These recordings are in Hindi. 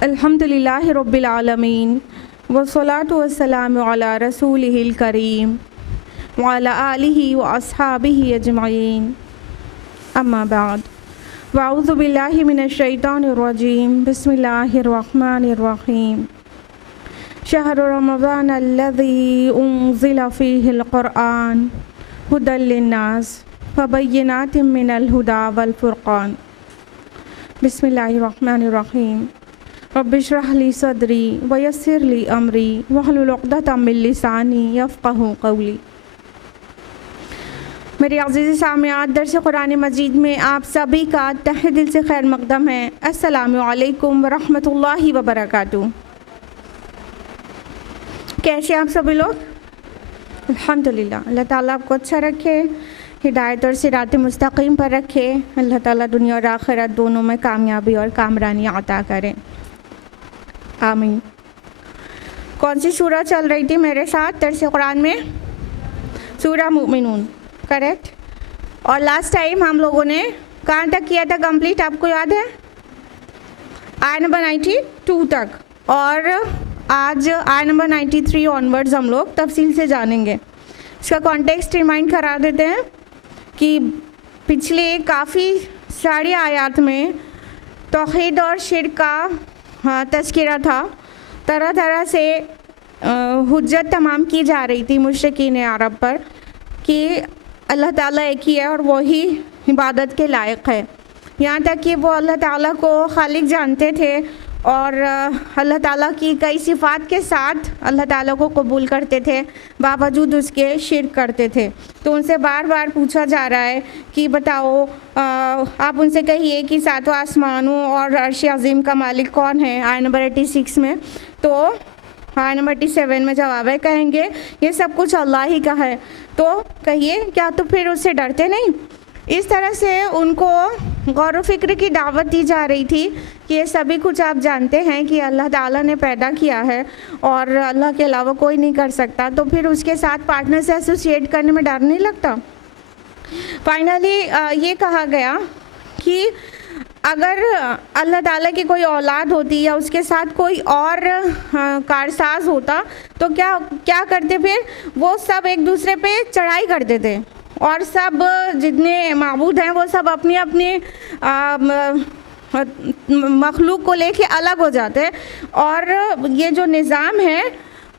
अल्हम्दुलिल्लाहि रब्बिल आलमीन वस्सलातु वस्सलामु अला रसूलिहिल करीम व अला आलिहि व अस्हाबिहि अजमईन अम्मा बाद वअऊज़ु बिल्लाहि मिनश शैतानिर रजीम बिस्मिल्लाहिर रहमानिर रहीम शहरु रमज़ान अल्लज़ी उन्ज़िला फ़ीहिल क़ुरआन हुदल लिन्नास व बय्यिनातिम मिनल हुदा वल फ़ुरक़ान बिस्मिल्लाहिर रहमानिर रहीम रब्बिश्रह ली सदरी व यस्सिर ली अमरी वहलुल उक़दतम मिन लिसानी यफ़क़हू क़ौली। मेरे अज़ीज़ सामियात, दर्स कुरान मजीद में आप सभी का तहे दिल से खैर मक़दम है। अस्सलामु अलैकुम व रहमतुल्लाहि व बरकातुहू। कैसे आप सभी लोग? अल्हम्दुलिल्लाह। अल्लाह ताला आपको अच्छा रखे, हिदायत और सिरात मुस्तकीम पर रखे। अल्लाह ताला दुनिया और आखिरत दोनों में कामयाबी और कामरानी अता करें, आमीन। कौन सी सूरह चल रही थी मेरे साथ दर्स कुरान में? सूरह मुमिनून, करेक्ट। और लास्ट टाइम हम लोगों ने कहाँ तक किया था कंप्लीट, आपको याद है? आय नंबर 92 तक, और आज आय नंबर 93 ऑनवर्ड्स हम लोग तफसील से जानेंगे। इसका कॉन्टेक्स्ट रिमाइंड करा देते हैं कि पिछले काफ़ी सारी आयात में तौहीद और शिर्क का तज़किरा था। तरह तरह से हुज्जत तमाम की जा रही थी मुशरिकीन अरब पर कि अल्लाह ताला एक ही है और वही इबादत के लायक है। यहाँ तक कि वो अल्लाह ताला को खालिक जानते थे और अल्लाह ताला की कई सिफ़ात के साथ अल्लाह ताला को कबूल करते थे, बावजूद उसके शिर्क करते थे। तो उनसे बार बार पूछा जा रहा है कि बताओ, आप उनसे कहिए कि सातों आसमानों और अर्श अज़ीम का मालिक कौन है। आय नंबर 86 में, तो आय नंबर 87 में जवाब है, कहेंगे ये सब कुछ अल्लाह ही का है। तो कहिए, क्या तो फिर उससे डरते नहीं? इस तरह से उनको गौर व फिक्र की दावत दी जा रही थी कि ये सभी कुछ आप जानते हैं कि अल्लाह ताला ने पैदा किया है और अल्लाह के अलावा कोई नहीं कर सकता, तो फिर उसके साथ पार्टनर से एसोसिएट करने में डर नहीं लगता? फाइनली ये कहा गया कि अगर अल्लाह ताला की कोई औलाद होती या उसके साथ कोई और कारसाज होता तो क्या करते? फिर वो सब एक दूसरे पे चढ़ाई करते थे और सब जितने माबूद हैं वो सब अपनी अपनी मखलूक को लेके अलग हो जाते हैं, और ये जो निज़ाम है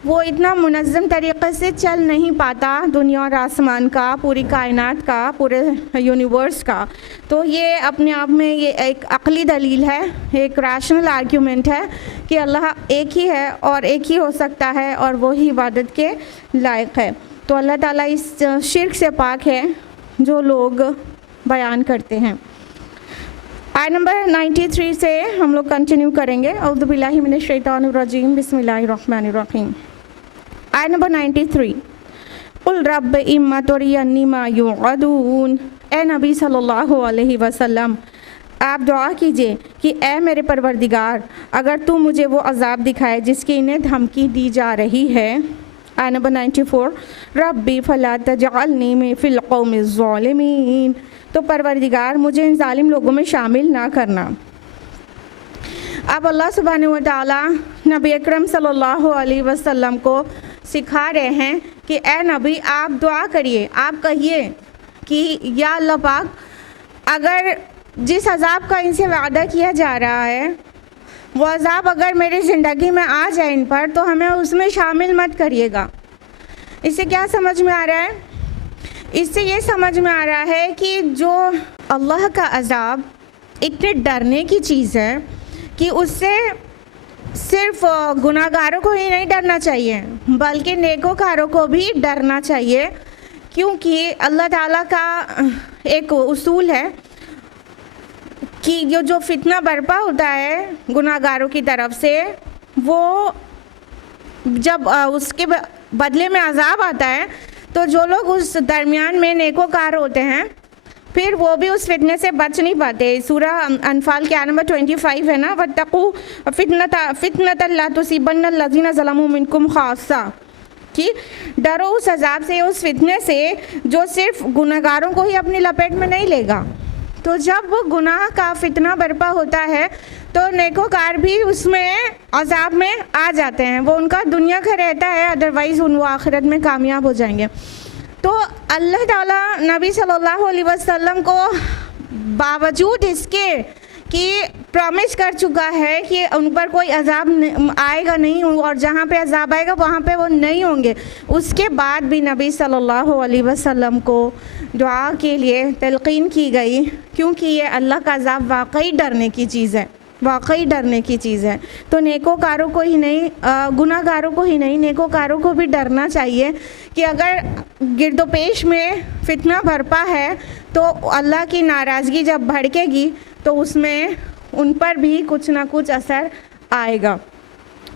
वो इतना मुनज़्ज़म तरीक़े से चल नहीं पाता, दुनिया और आसमान का, पूरी कायनात का, पूरे यूनिवर्स का। तो ये अपने आप में ये एक अक़ली दलील है, एक रैशनल आर्ग्यूमेंट है कि अल्लाह एक ही है और एक ही हो सकता है और वही इबादत के लायक है। तो अल्लाह ताला इस शिर्क से पाक है जो लोग बयान करते हैं। आय नंबर 93 से हम लोग कंटिन्यू करेंगे। औज़ु बिल्लाहि मिनश शैतानिर रजीम बिस्मिल्लाहिर रहमानिर रहीम। आय नंबर 93, कुल रब्ब इम्मा तुरियन्नी मा युअदून। ए नबी सल्लल्लाहु अलैहि वसल्लम, आप दुआ कीजिए कि ए मेरे परवरदिगार, अगर तू मुझे वो अज़ाब दिखाए जिसकी इन्हें धमकी दी जा रही है। आय नंबर 94, रब्बी फला तजअलनी फिल कौमिज़ ज़ालिमीन। तो परवरदिगार, मुझे इन जालिम लोगों में शामिल ना करना। अब अल्लाह सुब्हानहू व तआला नबी अकरम सल्लल्लाहु अलैहि वसल्लम को सिखा रहे हैं कि ए नबी, आप दुआ करिए, आप कहिए कि या अल्लाह पाक, अगर जिस अज़ाब का इनसे वादा किया जा रहा है वो अज़ाब अगर मेरी ज़िंदगी में आ जाए इन पर, तो हमें उसमें शामिल मत करिएगा। इससे क्या समझ में आ रहा है? इससे ये समझ में आ रहा है कि जो अल्लाह का अज़ाब इतने डरने की चीज़ है कि उससे सिर्फ गुनाहगारों को ही नहीं डरना चाहिए बल्कि नेकोकारों को भी डरना चाहिए, क्योंकि अल्लाह ताला का एक उसूल है कि ये जो फितना बर्पा होता है गुनाहगारों की तरफ से, वो जब उसके बदले में अज़ाब आता है तो जो लोग उस दरमियान में नेकोकार होते हैं फिर वो भी उस फितने से बच नहीं पाते। सूरह अनफाल के नंबर 25 है ना, वत्तकू फितनतन ला तुसीबन्नल लज़ीना ज़लमू मिनकुम खासा, कि डरो उस अजाब से, उस फितने से जो सिर्फ गुनहगारों को ही अपनी लपेट में नहीं लेगा। तो जब वो गुनाह का फितना बर्पा होता है तो नेकोकार भी उसमें अजाब में आ जाते हैं, वो उनका दुनिया का रहता है, अदरवाइज़ वो आखिरत में कामयाब हो जाएंगे। तो अल्लाह ताला नबी सल्लल्लाहु अलैहि वसल्लम को बावजूद इसके कि प्रॉमिस कर चुका है कि उन पर कोई अजाब आएगा नहीं, और जहाँ पे अजाब आएगा वहाँ पे वो नहीं होंगे, उसके बाद भी नबी सल्लल्लाहु अलैहि वसल्लम को दुआ के लिए तलकीन की गई, क्योंकि ये अल्लाह का अजाब वाकई डरने की चीज़ है, वाकई डरने की चीज़ है। तो नेकोकारों को ही नहीं, गुनाहगारों को ही नहीं, नेकोकारों को भी डरना चाहिए कि अगर गिरदोपेश में फितना बरपा है तो अल्लाह की नाराज़गी जब भड़केगी तो उसमें उन पर भी कुछ ना कुछ असर आएगा।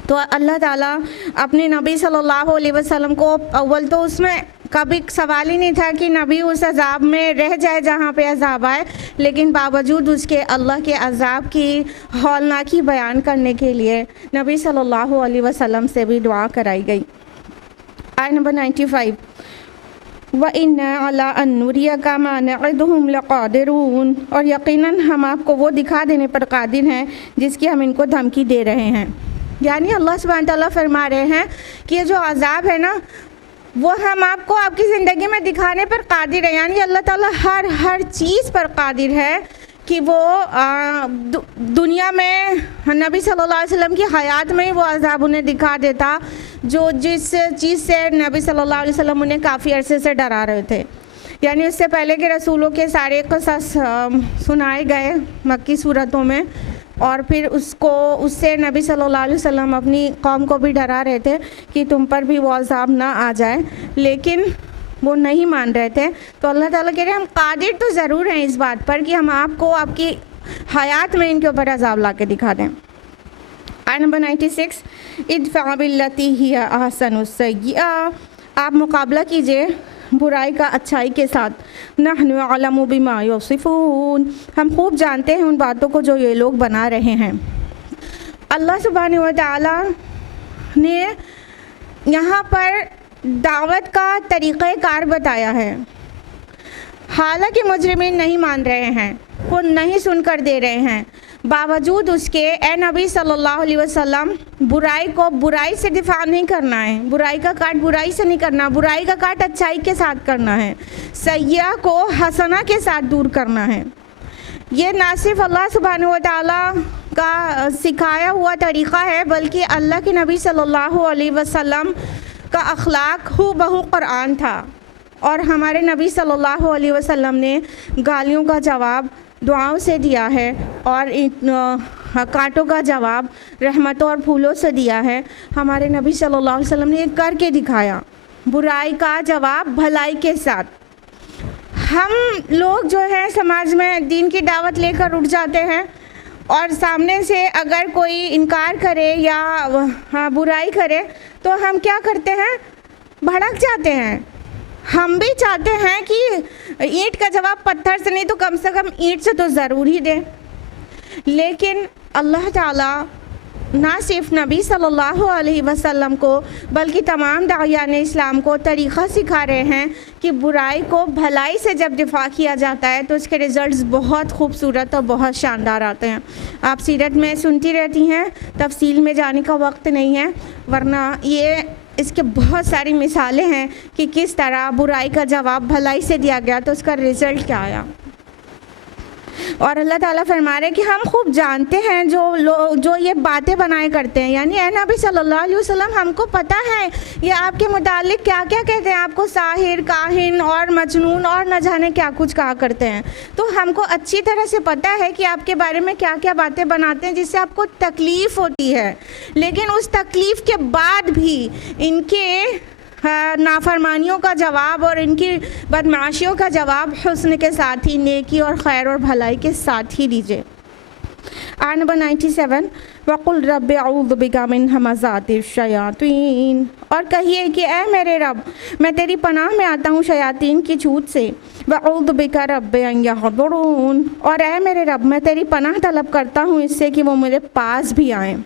तो अल्लाह ताला अपने नबी सल्लल्लाहु अलैहि वसल्लम को, अव्वल तो उसमें कभी सवाल ही नहीं था कि नबी उस अजाब में रह जाए जहाँ पे अजाब आए, लेकिन बावजूद उसके अल्लाह के अजाब की हौलनाकी बयान करने के लिए नबी सल्लल्लाहु अलैहि वसल्लम से भी दुआ कराई गई। आय नंबर 95, व इन्ना अला अन नुरियका मा नअदुहुम लक़ादिरून, और यकीनन हम आपको वो दिखा देने पर कादिर हैं जिसकी हम इनको धमकी दे रहे हैं। यानी अल्लाह सुब्हान तआला फरमा रहे हैं कि ये जो अजाब है ना, वो हम आपको आपकी ज़िंदगी में दिखाने पर कादिर है। यानी अल्लाह ताला हर चीज़ पर कादिर है कि वो दुनिया में नबी सल्लल्लाहु अलैहि वसल्लम की हयात में ही वो अजाब उन्हें दिखा देता, जो जिस चीज़ से नबी सल्लल्लाहु अलैहि वसल्लम उन्हें काफ़ी अरसे से डरा रहे थे। यानी उससे पहले के रसूलों के सारे क़सस सुनाए गए मक्की सूरतों में, और फिर उससे नबी सल्लल्लाहु अलैहि वसल्लम अपनी कौम को भी डरा रहे थे कि तुम पर भी वो अजाब ना आ जाए, लेकिन वो नहीं मान रहे थे। तो अल्लाह ताला कह रहे हैं हम कादिर तो ज़रूर हैं इस बात पर कि हम आपको आपकी हयात में इनके ऊपर अजाब ला के दिखा दें। आय नंबर 96, इदफ़ा बिल्लती हिया अहसनुस सय्यिआ, आप मुकाबला कीजिए बुराई का अच्छाई के साथ। नहनु अअलमु बिमा यसिफून, हम खूब जानते हैं उन बातों को जो ये लोग बना रहे हैं। अल्लाह सुब्हानहु व तआला ने यहाँ पर दावत का तरीक़ेकार बताया है। हालांकि मुजरिमीन नहीं मान रहे हैं, वो नहीं सुनकर दे रहे हैं, बावजूद उसके ए नबी सल्लल्लाहु अलैहि वसल्लम बुराई को बुराई से दिफा नहीं करना है, बुराई का काट बुराई से नहीं करना, बुराई का काट अच्छाई के साथ करना है, सय्या को हसना के साथ दूर करना है। ये ना सिर्फ अल्लाह सुब्हानहु व तआला का सिखाया हुआ तरीक़ा है, बल्कि अल्लाह के नबी सल्लल्लाहु अलैहि वसल्लम का अखलाक हूबहू कुरान था। और हमारे नबी सल्लल्लाहु अलैहि वसल्लम ने गालियों का जवाब दुआओं से दिया है, और कांटों का जवाब रहमतों और फूलों से दिया है। हमारे नबी सल्लल्लाहु अलैहि वसल्लम ने ये करके दिखाया, बुराई का जवाब भलाई के साथ। हम लोग जो है समाज में दीन की दावत लेकर उठ जाते हैं, और सामने से अगर कोई इनकार करे या बुराई करे तो हम क्या करते हैं, भड़क जाते हैं। हम भी चाहते हैं कि ईंट का जवाब पत्थर से नहीं तो कम से कम ईंट से तो ज़रूर ही दें, लेकिन अल्लाह ताला ना सिर्फ नबी सल्लल्लाहु अलैहि वसल्लम को बल्कि तमाम दायाने इस्लाम को तरीक़ा सिखा रहे हैं कि बुराई को भलाई से जब दिफा किया जाता है तो उसके रिज़ल्ट्स बहुत खूबसूरत और बहुत शानदार आते हैं। आप सीरत में सुनती रहती हैं, तफसील में जाने का वक्त नहीं है, वरना ये इसके बहुत सारी मिसालें हैं कि किस तरह बुराई का जवाब भलाई से दिया गया तो उसका रिज़ल्ट क्या आया। और अल्लाह ताला फरमा रहे कि हम खूब जानते हैं जो ये बातें बनाए करते हैं। यानी ए नबी सल्लल्लाहु अलैहि वसल्लम, हमको पता है ये आपके मुतालिक क्या क्या कहते हैं, आपको साहिर, काहिन और मजनून और न जाने क्या कुछ कहा करते हैं। तो हमको अच्छी तरह से पता है कि आपके बारे में क्या क्या बातें बनाते हैं जिससे आपको तकलीफ़ होती है, लेकिन उस तकलीफ़ के बाद भी इनके नाफरमानियों का जवाब और इनकी बदमाशियों का जवाब हुस्न के साथ ही, नेकी और खैर और भलाई के साथ ही दीजिए। आय नंबर 97, वक़ुल रब्बि अऊज़ु बिका मिन हमाज़ातिश शयातीन, और कहिए कि ऐ मेरे रब, मैं तेरी पनाह में आता हूँ शयातीन की छूत से। वअऊज़ु बिका रब्बि अन यहज़ुरून, और ऐ मेरे रब, मैं तेरी पनाह तलब करता हूँ इससे कि वो मेरे पास भी आएँ।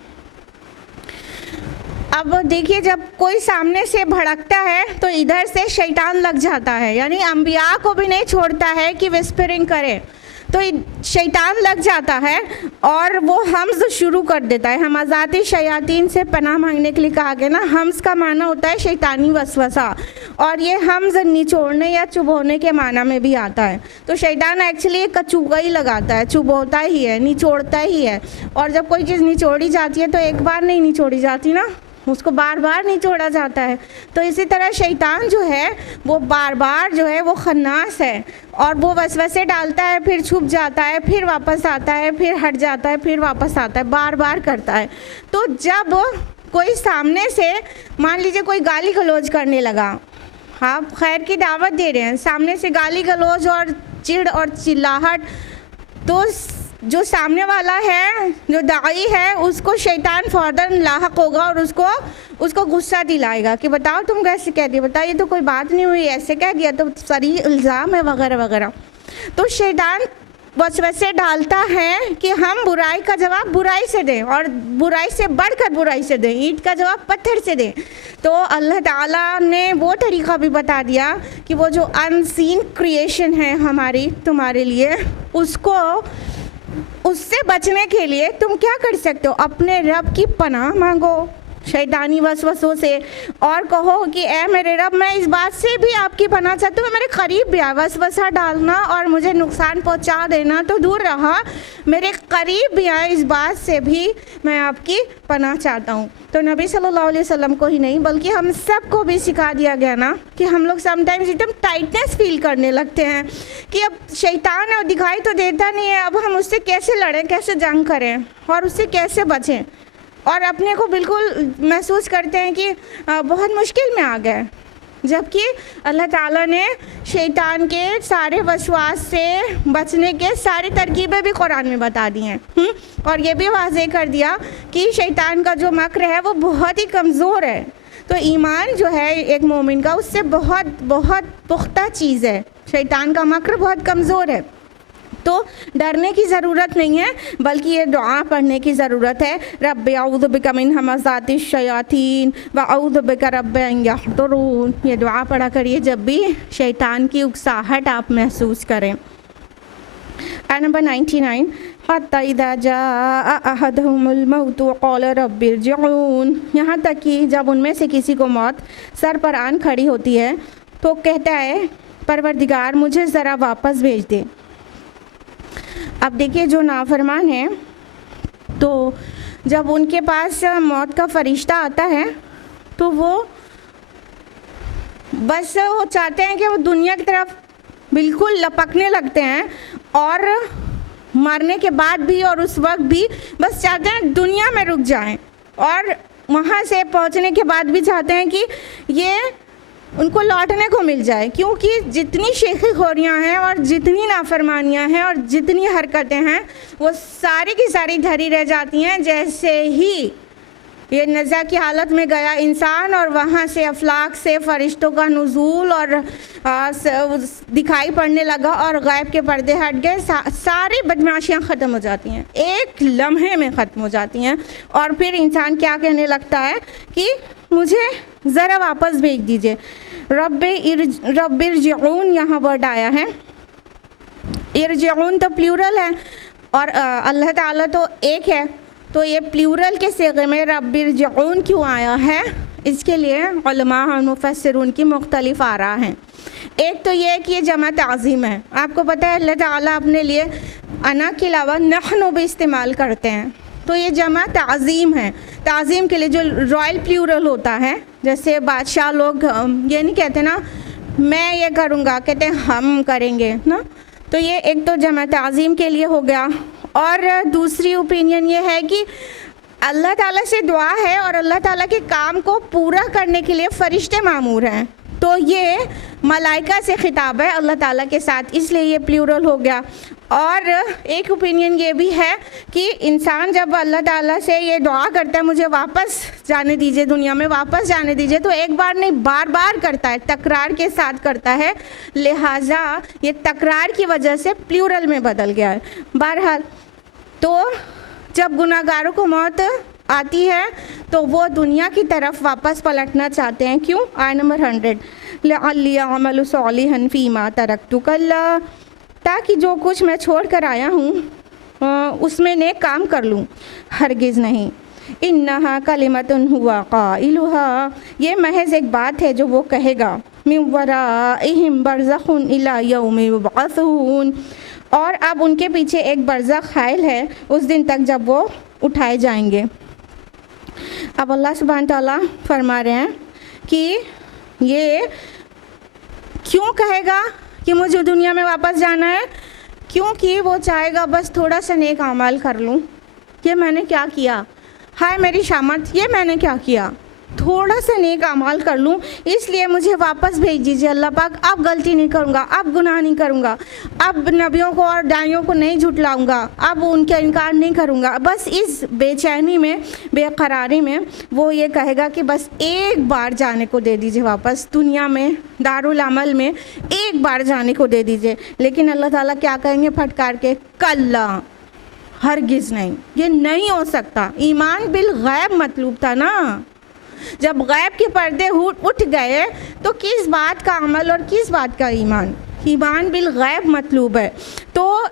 अब देखिए, जब कोई सामने से भड़कता है तो इधर से शैतान लग जाता है, यानी अंबिया को भी नहीं छोड़ता है कि विस्परिंग करे, तो शैतान लग जाता है और वो हम्स शुरू कर देता है। हम आज़ाती शयातीन से पनाह मांगने के लिए कहा गया ना। हम्स का माना होता है शैतानी वसवसा, और ये हम्स निचोड़ने या चुभोने के माना में भी आता है। तो शैतान एक्चुअली एक कचूगा ही लगाता है, चुभोता ही है, निचोड़ता ही है। और जब कोई चीज़ निचोड़ी जाती है तो एक बार नहीं निचोड़ी जाती ना, उसको बार बार निचोड़ा जाता है। तो इसी तरह शैतान जो है वो बार बार जो है वो खन्नास है, और वो वसवसे डालता है, फिर छुप जाता है, फिर वापस आता है, फिर हट जाता है, फिर वापस आता है, बार बार करता है। तो जब कोई सामने से मान लीजिए कोई गाली गलौज करने लगा, आप खैर की दावत दे रहे हैं, सामने से गाली गलौज और चिढ़ और चिल्लाहट, तो जो सामने वाला है, जो दाई है, उसको शैतान फौरन लाहक होगा और उसको गुस्सा दिलाएगा कि बताओ तुम कैसे कह दिया, बताओ ये तो कोई बात नहीं हुई, ऐसे कह दिया तो सही इल्ज़ाम है वगैरह वगैरह। तो शैतान वसवसे डालता है कि हम बुराई का जवाब बुराई से दें, और बुराई से बढ़कर बुराई से दें, ईंट का जवाब पत्थर से दें। तो अल्लाह ताला ने वो तरीक़ा भी बता दिया कि वो जो अनसीन क्रिएशन है हमारी तुम्हारे लिए, उससे बचने के लिए तुम क्या कर सकते हो, अपने रब की पनाह मांगो शैतानी वसवसों से, और कहो कि ए मेरे रब, मैं इस बात से भी आपकी पनाह चाहती हूँ, मेरे करीब भी आ, वसवसा डालना और मुझे नुकसान पहुँचा देना तो दूर रहा, मेरे करीब भी आए, इस बात से भी मैं आपकी पनाह चाहता हूँ। तो नबी सल्लल्लाहु अलैहि वसल्लम को ही नहीं बल्कि हम सबको भी सिखा दिया गया ना कि हम लोग समटाइम्स एकदम टाइटनेस फील करने लगते हैं कि अब शैतान है, दिखाई तो देता नहीं है, अब हम उससे कैसे लड़ें, कैसे जंग करें और उससे कैसे बचें, और अपने को बिल्कुल महसूस करते हैं कि बहुत मुश्किल में आ गए, जबकि अल्लाह ताला ने शैतान के सारे वसवास से बचने के सारी तरकीबें भी कुरान में बता दी हैं। और ये भी वाज़ेह कर दिया कि शैतान का जो मक्र है वो बहुत ही कमज़ोर है। तो ईमान जो है एक मोमिन का, उससे बहुत बहुत पुख्ता चीज़ है। शैतान का मक्र बहुत कमज़ोर है, तो डरने की ज़रूरत नहीं है, बल्कि ये दुआ पढ़ने की ज़रूरत है। रब्बि अऊज़ु बिका मिन हमाज़ाति शयातीन व अऊज़ु बिका रब्बि अन यहज़ुरून। ये दुआ पढ़ा करिए जब भी शैतान की उकसाहट आप महसूस करें। आयत नंबर 99, हत्ता इज़ा जाअ अहदहुमुल मौतु क़ाल रब्बि इरजिऊन। यहाँ तक कि जब उनमें से किसी को मौत सर पर आन खड़ी होती है तो कहता है, परवरदिगार मुझे ज़रा वापस भेज दे। अब देखिए, जो नाफरमान है, तो जब उनके पास मौत का फरिश्ता आता है तो वो चाहते हैं कि वो दुनिया की तरफ बिल्कुल लपकने लगते हैं, और मरने के बाद भी और उस वक्त भी बस चाहते हैं दुनिया में रुक जाएं, और वहाँ से पहुँचने के बाद भी चाहते हैं कि ये उनको लौटने को मिल जाए, क्योंकि जितनी शेखी खोरियाँ हैं और जितनी नाफरमानियाँ हैं और जितनी हरकतें हैं वो सारी की सारी धरी रह जाती हैं जैसे ही ये नज़ा की हालत में गया इंसान और वहाँ से अफलाक से फ़रिश्तों का नुज़ूल और दिखाई पड़ने लगा और गैब के पर्दे हट गए। सारी बदमाशियाँ ख़त्म हो जाती हैं, एक लम्हे में ख़त्म हो जाती हैं, और फिर इंसान क्या कहने लगता है कि मुझे ज़रा वापस भेज दीजिए। रब्बि इरजिऊन यहाँ वर्ड आया है। इरजिऊन तो प्लूरल है और अल्लाह ताला तो एक है, तो ये प्लूरल के सिगे में रब्बि इरजिऊन क्यों आया है, इसके लिए उलमा और मुफस्सिरून की मुख्तलिफ आरा हैं। एक तो ये कि ये जमा ताज़ीम है। आपको पता है अल्लाह ताला अपने लिए अना के अलावा नहनु भी इस्तेमाल करते हैं, तो ये जमा ताज़ीम है। ताज़ीम के लिए जो रॉयल प्लूरल होता है, जैसे बादशाह लोग ये नहीं कहते ना मैं ये करूँगा, कहते हैं हम करेंगे ना, तो ये एक तो जमा ताज़ीम के लिए हो गया। और दूसरी ओपिनियन ये है कि अल्लाह ताला से दुआ है और अल्लाह ताला के काम को पूरा करने के लिए फ़रिश्ते मामूर हैं, तो ये मलाइका से ख़िताब है अल्लाह ताला के साथ, इसलिए ये प्लूरल हो गया। और एक ओपिनियन ये भी है कि इंसान जब अल्लाह ताला से ये दुआ करता है मुझे वापस जाने दीजिए, दुनिया में वापस जाने दीजिए, तो एक बार नहीं बार बार करता है, तकरार के साथ करता है, लिहाजा ये तकरार की वजह से प्लूरल में बदल गया है। बहरहाल, तो जब गुनाहगारों को मौत आती है तो वो दुनिया की तरफ वापस पलटना चाहते हैं। क्यों? आय नंबर 100, लअल्ली अअमलु सालिहन फीमा तरक्तु कल्ला, ताकि जो कुछ मैं छोड़ कर आया हूँ उसमें नेक काम कर लूँ, हरगिज़ नहीं। इन्नहा कलिमतुन हुवा क़ाइलुहा, ये महज एक बात है जो वो कहेगा। मिन वराइहिम बरज़खुन इला यौमि युबअसून, और अब उनके पीछे एक बरज़ख हायल है उस दिन तक जब वो उठाए जाएंगे। अब अल्लाह सुब्हान तआला फरमा रहे हैं कि ये क्यों कहेगा कि मुझे दुनिया में वापस जाना है? क्योंकि वो चाहेगा बस थोड़ा सा नेक अमाल कर लूँ। ये मैंने क्या किया, हाय मेरी शामत, ये मैंने क्या किया, थोड़ा सा नेक अमाल कर लूँ, इसलिए मुझे वापस भेज दीजिए अल्लाह पाक। अब गलती नहीं करूँगा, अब गुनाह नहीं करूँगा, अब नबियों को और दाइयों को नहीं झुटलाऊँगा, अब उनका इनकार नहीं करूँगा। बस इस बेचैनी में, बेकरारी में वो ये कहेगा कि बस एक बार जाने को दे दीजिए वापस दुनिया में, दारुल अमल में एक बार जाने को दे दीजिए। लेकिन अल्लाह ताला क्या कहेंगे फटकार के? कल्ला, हरगिज़ नहीं, ये नहीं हो सकता। ईमान बिल गैब मतलूब था ना। जब गैब के पर्दे उठ गए तो किस बात का अमल और किस बात का ईमान? ईमान बिल गैब मतलूब है। तो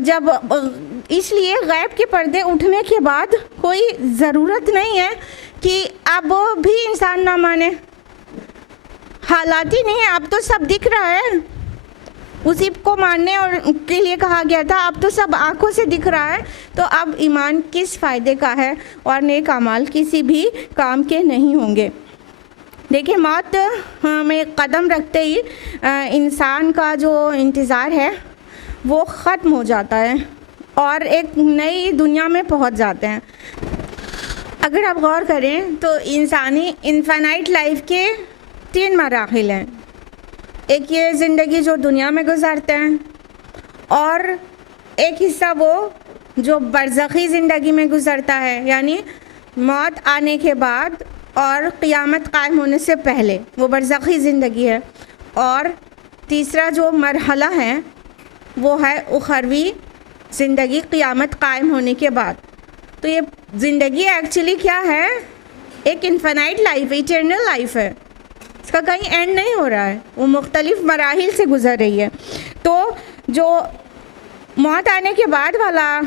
जब इसलिए गैब के पर्दे उठने के बाद कोई ज़रूरत नहीं है कि अब भी इंसान ना माने, हालात ही नहीं है, अब तो सब दिख रहा है। उसी को मानने और के लिए कहा गया था, अब तो सब आंखों से दिख रहा है, तो अब ईमान किस फ़ायदे का है और नेक अमाल किसी भी काम के नहीं होंगे। देखिए, मौत में कदम रखते ही इंसान का जो इंतज़ार है वो ख़त्म हो जाता है और एक नई दुनिया में पहुंच जाते हैं। अगर आप गौर करें तो इंसानी इनफाइनाइट लाइफ के 3 मराहिल हैं। एक ये ज़िंदगी जो दुनिया में गुजारते हैं, और एक हिस्सा वो जो बरज़खी ज़िंदगी में गुज़रता है, यानी मौत आने के बाद और क़यामत कायम होने से पहले, वो बरज़खी ज़िंदगी है। और तीसरा जो मरहला है वो है उखरवी ज़िंदगी, क़यामत कायम होने के बाद। तो ये ज़िंदगी एक्चुअली क्या है? एक इनफाइनाइट लाइफ, इटर्नल लाइफ है, इसका कहीं एंड नहीं हो रहा है, वो मुख्तलिफ मराहिल से गुज़र रही है। तो जो मौत आने के बाद वाला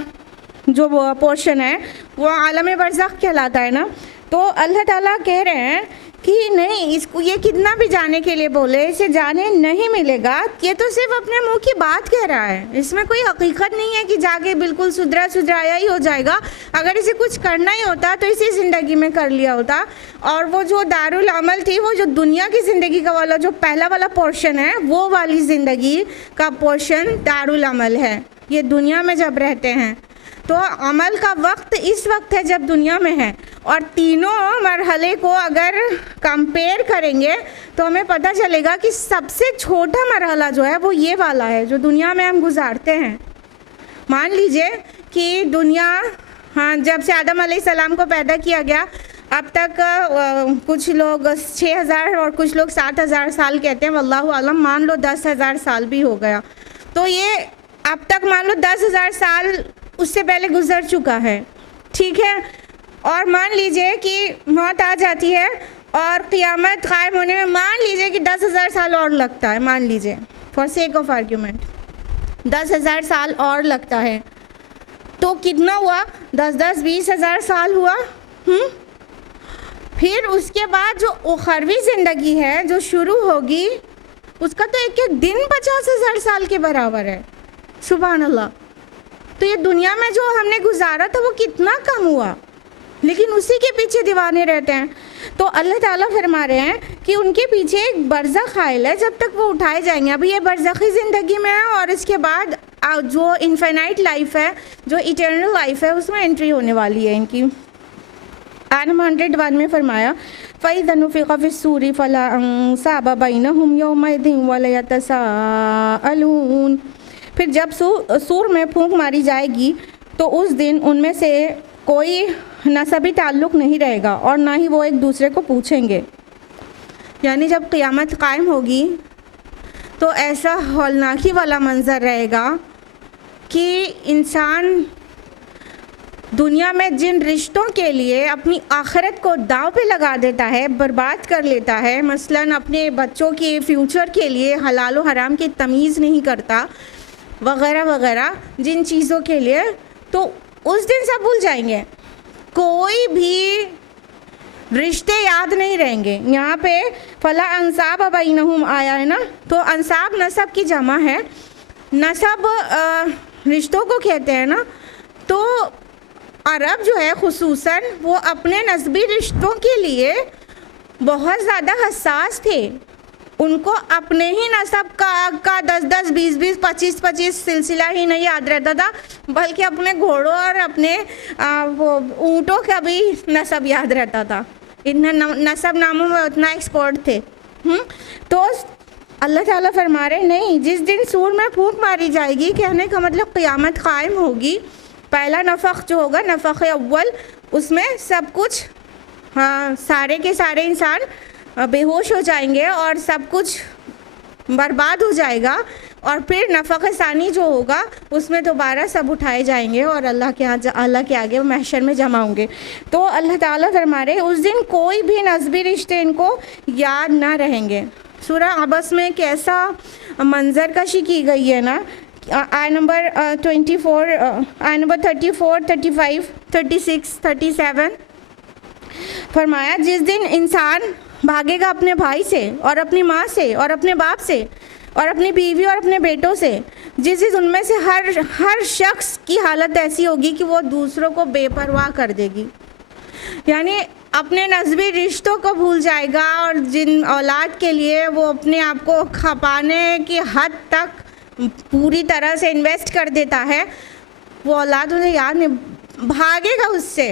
जो वो पोर्शन है वो आलम बरज़ख कहलाता है ना। तो अल्लाह ताला कह रहे हैं कि नहीं, इसको ये कितना भी जाने के लिए बोले, इसे जाने नहीं मिलेगा। ये तो सिर्फ अपने मुंह की बात कह रहा है, इसमें कोई हकीकत नहीं है कि जाके बिल्कुल सुधराया ही हो जाएगा। अगर इसे कुछ करना ही होता तो इसी ज़िंदगी में कर लिया होता। और वो जो दारुल अमल थी, वो जो दुनिया की ज़िंदगी का वाला जो पहला वाला पोर्शन है, वो वाली ज़िंदगी का पोर्शन दारुल अमल है। ये दुनिया में जब रहते हैं तो अमल का वक्त इस वक्त है जब दुनिया में है। और तीनों मरहले को अगर कंपेयर करेंगे तो हमें पता चलेगा कि सबसे छोटा मरहला जो है वो ये वाला है जो दुनिया में हम गुजारते हैं। मान लीजिए कि दुनिया, हाँ, जब से आदम अलैहिस्सलाम को पैदा किया गया अब तक कुछ लोग 6000 और कुछ लोग 7000 साल कहते हैं, वल्लाहु आलम। मान लो 10,000 साल भी हो गया, तो ये अब तक मान लो 10,000 साल उससे पहले गुजर चुका है, ठीक है। और मान लीजिए कि मौत आ जाती है और क़यामत कायम होने में मान लीजिए कि 10,000 साल और लगता है, मान लीजिए फॉर सेक ऑफ आर्ग्यूमेंट 10,000 साल और लगता है, तो कितना हुआ? 10-20,000 साल हुआ। फिर उसके बाद जो उखरवी ज़िंदगी है जो शुरू होगी, उसका तो एक एक दिन 50,000 साल के बराबर है। सुभान अल्लाह। तो ये दुनिया में जो हमने गुजारा था वो कितना कम हुआ, लेकिन उसी के पीछे दीवाने रहते हैं। तो अल्लाह ताला फरमा रहे हैं कि उनके पीछे एक बरज़ख हायल है जब तक वो उठाए जाएंगे। अभी ये बरज़खी ज़िंदगी में है और इसके बाद जो इनफाइनाइट लाइफ है, जो इटर्नल लाइफ है, उसमें एंट्री होने वाली है इनकी। आयत 101 में फरमाया फ़इज़ा नुफ़िख़ फ़िस्सूरि फ़ला अंसाब बैनहुम यौमइज़िन वला यतसाअलून। फिर जब सूर में फूंक मारी जाएगी तो उस दिन उनमें से कोई नसबी ताल्लुक़ नहीं रहेगा और ना ही वो एक दूसरे को पूछेंगे। यानी जब क़यामत कायम होगी तो ऐसा हौलनाकी वाला मंज़र रहेगा कि इंसान दुनिया में जिन रिश्तों के लिए अपनी आखिरत को दांव पे लगा देता है, बर्बाद कर लेता है, मसलन अपने बच्चों के फ्यूचर के लिए हलाल और हराम की तमीज़ नहीं करता वगैरह वगैरह, जिन चीज़ों के लिए, तो उस दिन सब भूल जाएंगे, कोई भी रिश्ते याद नहीं रहेंगे। यहाँ पे फला अंसाब बैनहुम आया है ना, तो अंसाब नसब की जमा है, नसब रिश्तों को कहते हैं ना। तो अरब जो है खुसूसन वो अपने नस्बी रिश्तों के लिए बहुत ज़्यादा हसास थे। उनको अपने ही नसब का 10-10, 20-20, 25-25 सिलसिला ही नहीं याद रहता था, बल्कि अपने घोड़ों और अपने वो ऊँटों का भी नसब याद रहता था। इतना नसब नामों में उतना एक्सपर्ट थे। तो अल्लाह ताला फरमा रहे नहीं, जिस दिन सूर में फूंक मारी जाएगी, कहने का मतलब क़यामत कायम होगी, पहला नफ़ख जो होगा नफ़ख अव्वल, उसमें सब कुछ, हाँ, सारे के सारे इंसान बेहोश हो जाएंगे और सब कुछ बर्बाद हो जाएगा। और फिर नफ़ख सानी जो होगा उसमें दोबारा सब उठाए जाएंगे और अल्लाह के आगे महशर में जमा होंगे। तो अल्लाह ताला फरमा रहे उस दिन कोई भी नस्बी रिश्ते इनको याद ना रहेंगे। सूरह अबस में कैसा मंजर कशी की गई है ना, आय नंबर 24, आय नंबर 34, 35, 36, 37 फरमाया, जिस दिन इंसान भागेगा अपने भाई से और अपनी माँ से और अपने बाप से और अपनी बीवी और अपने बेटों से, जिस उनमें से हर शख्स की हालत ऐसी होगी कि वो दूसरों को बेपरवाह कर देगी, यानी अपने नस्बी रिश्तों को भूल जाएगा। और जिन औलाद के लिए वो अपने आप को खपाने की हद तक पूरी तरह से इन्वेस्ट कर देता है, वो औलाद उन्हें याद नहीं, भागेगा उससे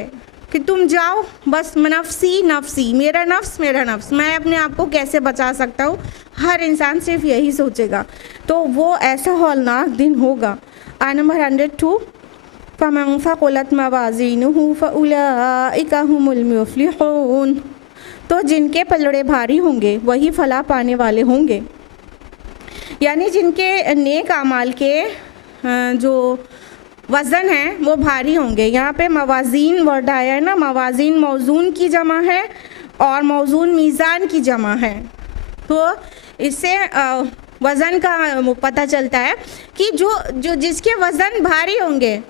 कि तुम जाओ, बस नफ्सी नफ्सी, मेरा नफ्स, मैं अपने आप को कैसे बचा सकता हूँ। हर इंसान सिर्फ यही सोचेगा। तो वो ऐसा हौलनाक दिन होगा। आय नंबर 102, फमन फ़क़ुलत मवाज़ीनुहु फ़उलाइका हुमुल मुफ़्लिहून, तो जिनके पलड़े भारी होंगे वही फलाह पाने वाले होंगे, यानी जिनके नेक आमाल के जो वज़न है वो भारी होंगे। यहाँ पे मवाज़ीन वर्ड आया है ना, मवाज़ीन मौजून की जमा है और मौजून मीज़ान की जमा है। तो इससे वज़न का पता चलता है कि जो जिसके वज़न भारी होंगे,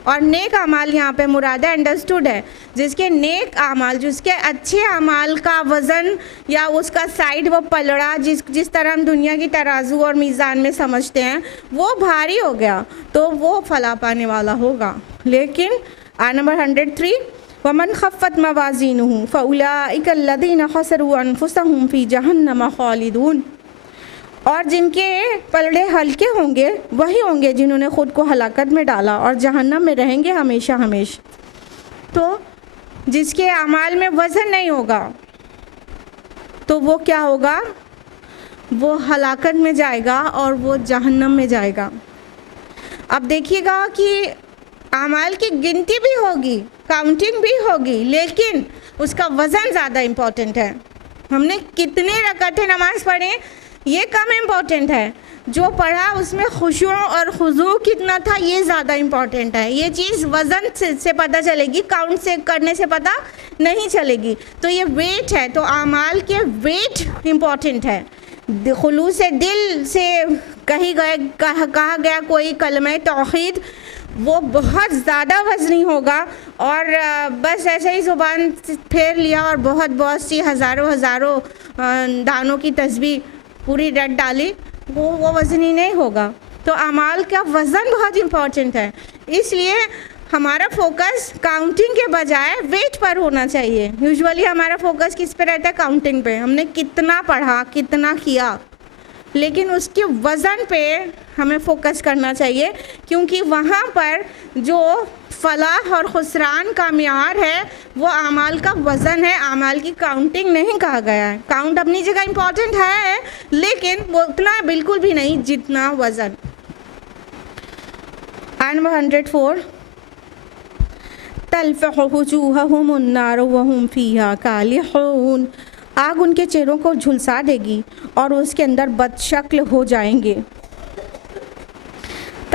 और नेक आमाल यहाँ पे मुराद है, अंडरस्टूड है, जिसके नेक आमाल, जिसके अच्छे आमाल का वज़न या उसका साइड, वो पलड़ा, जिस तरह हम दुनिया की तराजू और मीज़ान में समझते हैं, वो भारी हो गया, तो वो फलाह पाने वाला होगा। लेकिन आय नंबर 103, वमन खफ़्फ़त मवाज़ीनुहु फ़उलाइका अल्लज़ीना ख़सरू अनफ़ुसहुम फ़ी जहन्नम ख़ालिदून, और जिनके पलड़े हल्के होंगे वही होंगे जिन्होंने ख़ुद को हलाकत में डाला और जहन्नम में रहेंगे हमेशा हमेशा। तो जिसके अमाल में वज़न नहीं होगा तो वो क्या होगा, वो हलाकत में जाएगा और वो जहन्नम में जाएगा। अब देखिएगा कि अमाल की गिनती भी होगी, काउंटिंग भी होगी, लेकिन उसका वज़न ज़्यादा इम्पॉर्टेंट है। हमने कितने रकातें नमाज़ पढ़े ये कम इम्पॉर्टेंट है, जो पढ़ा उसमें खुशू और खुजू कितना था ये ज़्यादा इम्पॉर्टेंट है। ये चीज़ वज़न से पता चलेगी, काउंट से करने से पता नहीं चलेगी। तो ये वेट है, तो आमाल के वेट इम्पॉर्टेंट है। खुलूस से दिल से कहा गया कोई कलमा तौहीद वो बहुत ज़्यादा वज़नी होगा, और बस ऐसे ही ज़ुबान फेर लिया और बहुत सी हज़ारों दानों की तस्बीह पूरी रट डाली, वो वज़नी नहीं होगा। तो अमाल का वज़न बहुत इम्पॉर्टेंट है, इसलिए हमारा फोकस काउंटिंग के बजाय वेट पर होना चाहिए। यूजुअली हमारा फोकस किस पे रहता है, काउंटिंग पे, हमने कितना पढ़ा, कितना किया, लेकिन उसके वज़न पे हमें फोकस करना चाहिए, क्योंकि वहाँ पर जो फलाह और खुसरान का मियार है वो आमाल का वज़न है, आमाल की काउंटिंग नहीं कहा गया है। काउंट अपनी जगह इम्पॉर्टेंट है, लेकिन वो उतना बिल्कुल भी नहीं जितना वज़न। आय नंबर 104, तल्फ़हु वुजूहहुमुन नार वहुम फ़ीहा कालिहून, आग उनके चेहरों को झुलसा देगी और उसके अंदर बदशक्ल हो जाएंगे।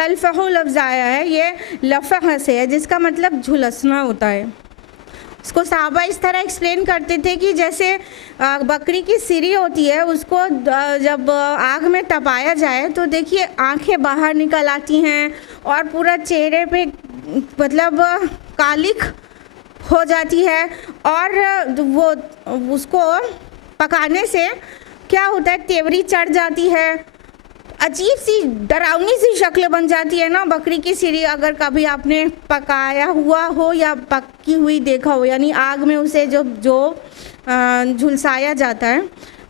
तलफ़हु लफ्ज़ आया है, ये लफ़ह से है जिसका मतलब झुलसना होता है। उसको सहाबा इस तरह एक्सप्लेन करते थे कि जैसे बकरी की सिरी होती है, उसको जब आग में तपाया जाए तो देखिए आंखें बाहर निकल आती हैं और पूरा चेहरे पे मतलब कालिक हो जाती है, और वो उसको पकाने से क्या होता है, तेवरी चढ़ जाती है, अजीब सी डरावनी सी शक्ल बन जाती है ना बकरी की सिरी। अगर कभी आपने पकाया हुआ हो या पकी हुई देखा हो, यानी आग में उसे जो झुलसाया जाता है,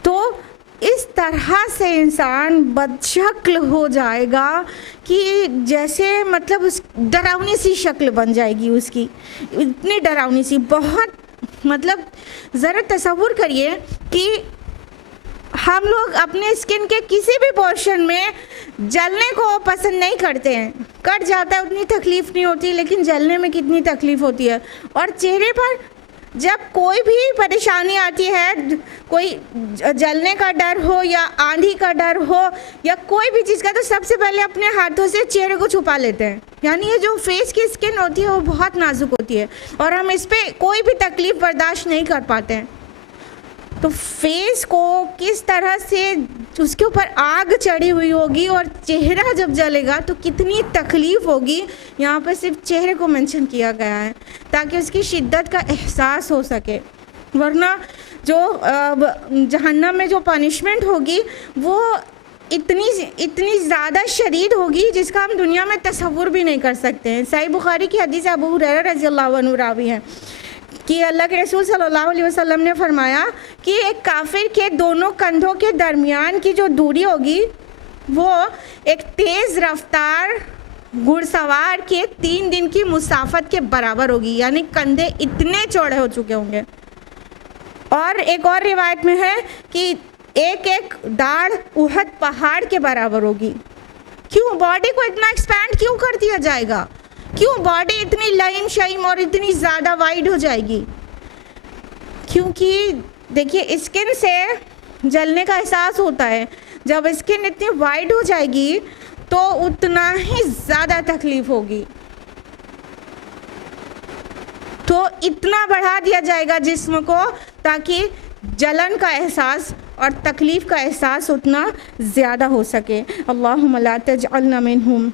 तो इस तरह से इंसान बदशक्ल हो जाएगा कि जैसे मतलब उस डरावनी सी शक्ल बन जाएगी उसकी, इतनी डरावनी सी, बहुत मतलब ज़रा तसव्वुर करिए कि हम लोग अपने स्किन के किसी भी पोर्शन में जलने को पसंद नहीं करते हैं। कट जाता है उतनी तकलीफ़ नहीं होती, लेकिन जलने में कितनी तकलीफ़ होती है। और चेहरे पर जब कोई भी परेशानी आती है, कोई जलने का डर हो या आंधी का डर हो या कोई भी चीज़ का, तो सबसे पहले अपने हाथों से चेहरे को छुपा लेते हैं। यानी ये जो फेस की स्किन होती है वो बहुत नाजुक होती है और हम इस पर कोई भी तकलीफ़ बर्दाश्त नहीं कर पाते हैं। तो फेस को किस तरह से उसके ऊपर आग चढ़ी हुई होगी और चेहरा जब जलेगा तो कितनी तकलीफ़ होगी, यहाँ पर सिर्फ चेहरे को मेंशन किया गया है ताकि उसकी शिद्दत का एहसास हो सके। वरना जो जहन्नम में जो पनिशमेंट होगी वो इतनी ज़्यादा शदीद होगी जिसका हम दुनिया में तसव्वुर भी नहीं कर सकते हैं। सही बुखारी की हदीस अबू हुरैरा रज़ियल्लाहु अन्हु रावी है कि अल्लाह के रसूल सल्लल्लाहु अलैहि वसल्लम ने फरमाया कि एक काफिर के दोनों कंधों के दरमियान की जो दूरी होगी वो एक तेज़ रफ्तार घुड़सवार के 3 दिन की मुसाफत के बराबर होगी, यानी कंधे इतने चौड़े हो चुके होंगे। और एक और रिवायत में है कि एक एक दाढ़ उहद पहाड़ के बराबर होगी। क्यों बॉडी को इतना एक्सपैंड क्यों कर दिया जाएगा? क्यों बॉडी इतनी लाइन शाइम और इतनी ज़्यादा वाइड हो जाएगी? क्योंकि देखिए स्किन से जलने का एहसास होता है। जब स्किन इतनी वाइड हो जाएगी तो उतना ही ज़्यादा तकलीफ़ होगी। तो इतना बढ़ा दिया जाएगा जिस्म को ताकि जलन का एहसास और तकलीफ़ का एहसास उतना ज़्यादा हो सके। अल्लाहुम्मा ला तजअलना मिनहुम,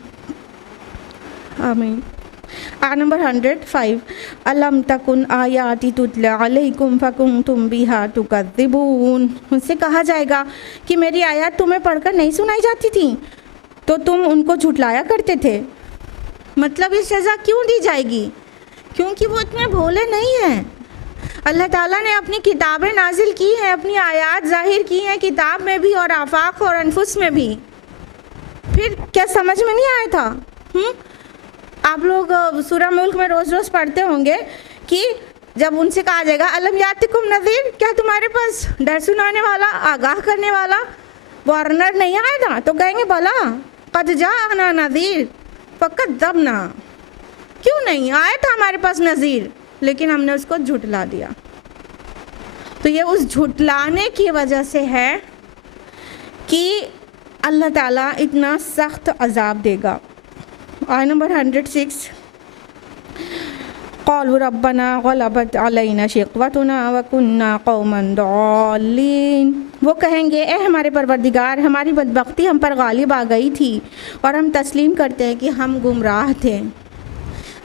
आमीन। नंबर 105, अलम तकुन आयाती तुतला अलैकुम फकुंतुम बिहा तुकज़्ज़िबून। उनसे कहा जाएगा कि मेरी आयत तुम्हें पढ़कर नहीं सुनाई जाती थी तो तुम उनको झुटलाया करते थे। मतलब ये सज़ा क्यों दी जाएगी? क्योंकि वो इतने भोले नहीं हैं। अल्लाह ताला ने अपनी किताबें नाजिल की हैं, अपनी आयात ज़ाहिर की हैं किताब में भी और आफाक और अनफुस में भी। फिर क्या समझ में नहीं आया था? आप लोग सूरह मुल्क में रोज़ रोज़ पढ़ते होंगे कि जब उनसे कहा जाएगा अलम यातिकुम नज़ीर, क्या तुम्हारे पास डर सुनाने वाला, आगाह करने वाला वार्नर नहीं आया था? तो कहेंगे भला कद जाअना नज़ीर फकज़्ज़बना, क्यों नहीं आया था हमारे पास नज़ीर, लेकिन हमने उसको झुटला दिया। तो ये उस झुटलाने की वजह से है कि अल्लाह ताला इतना सख्त अजाब देगा। आयत नंबर 106, क़ालू रब्बना ग़लबत अलैना शिक़वतुना व कुन्ना क़ौमन दॉल्लीन। वो कहेंगे ए हमारे परवरदिगार, हमारी बदबख्ती हम पर गालिब आ गई थी और हम तस्लीम करते हैं कि हम गुमराह थे।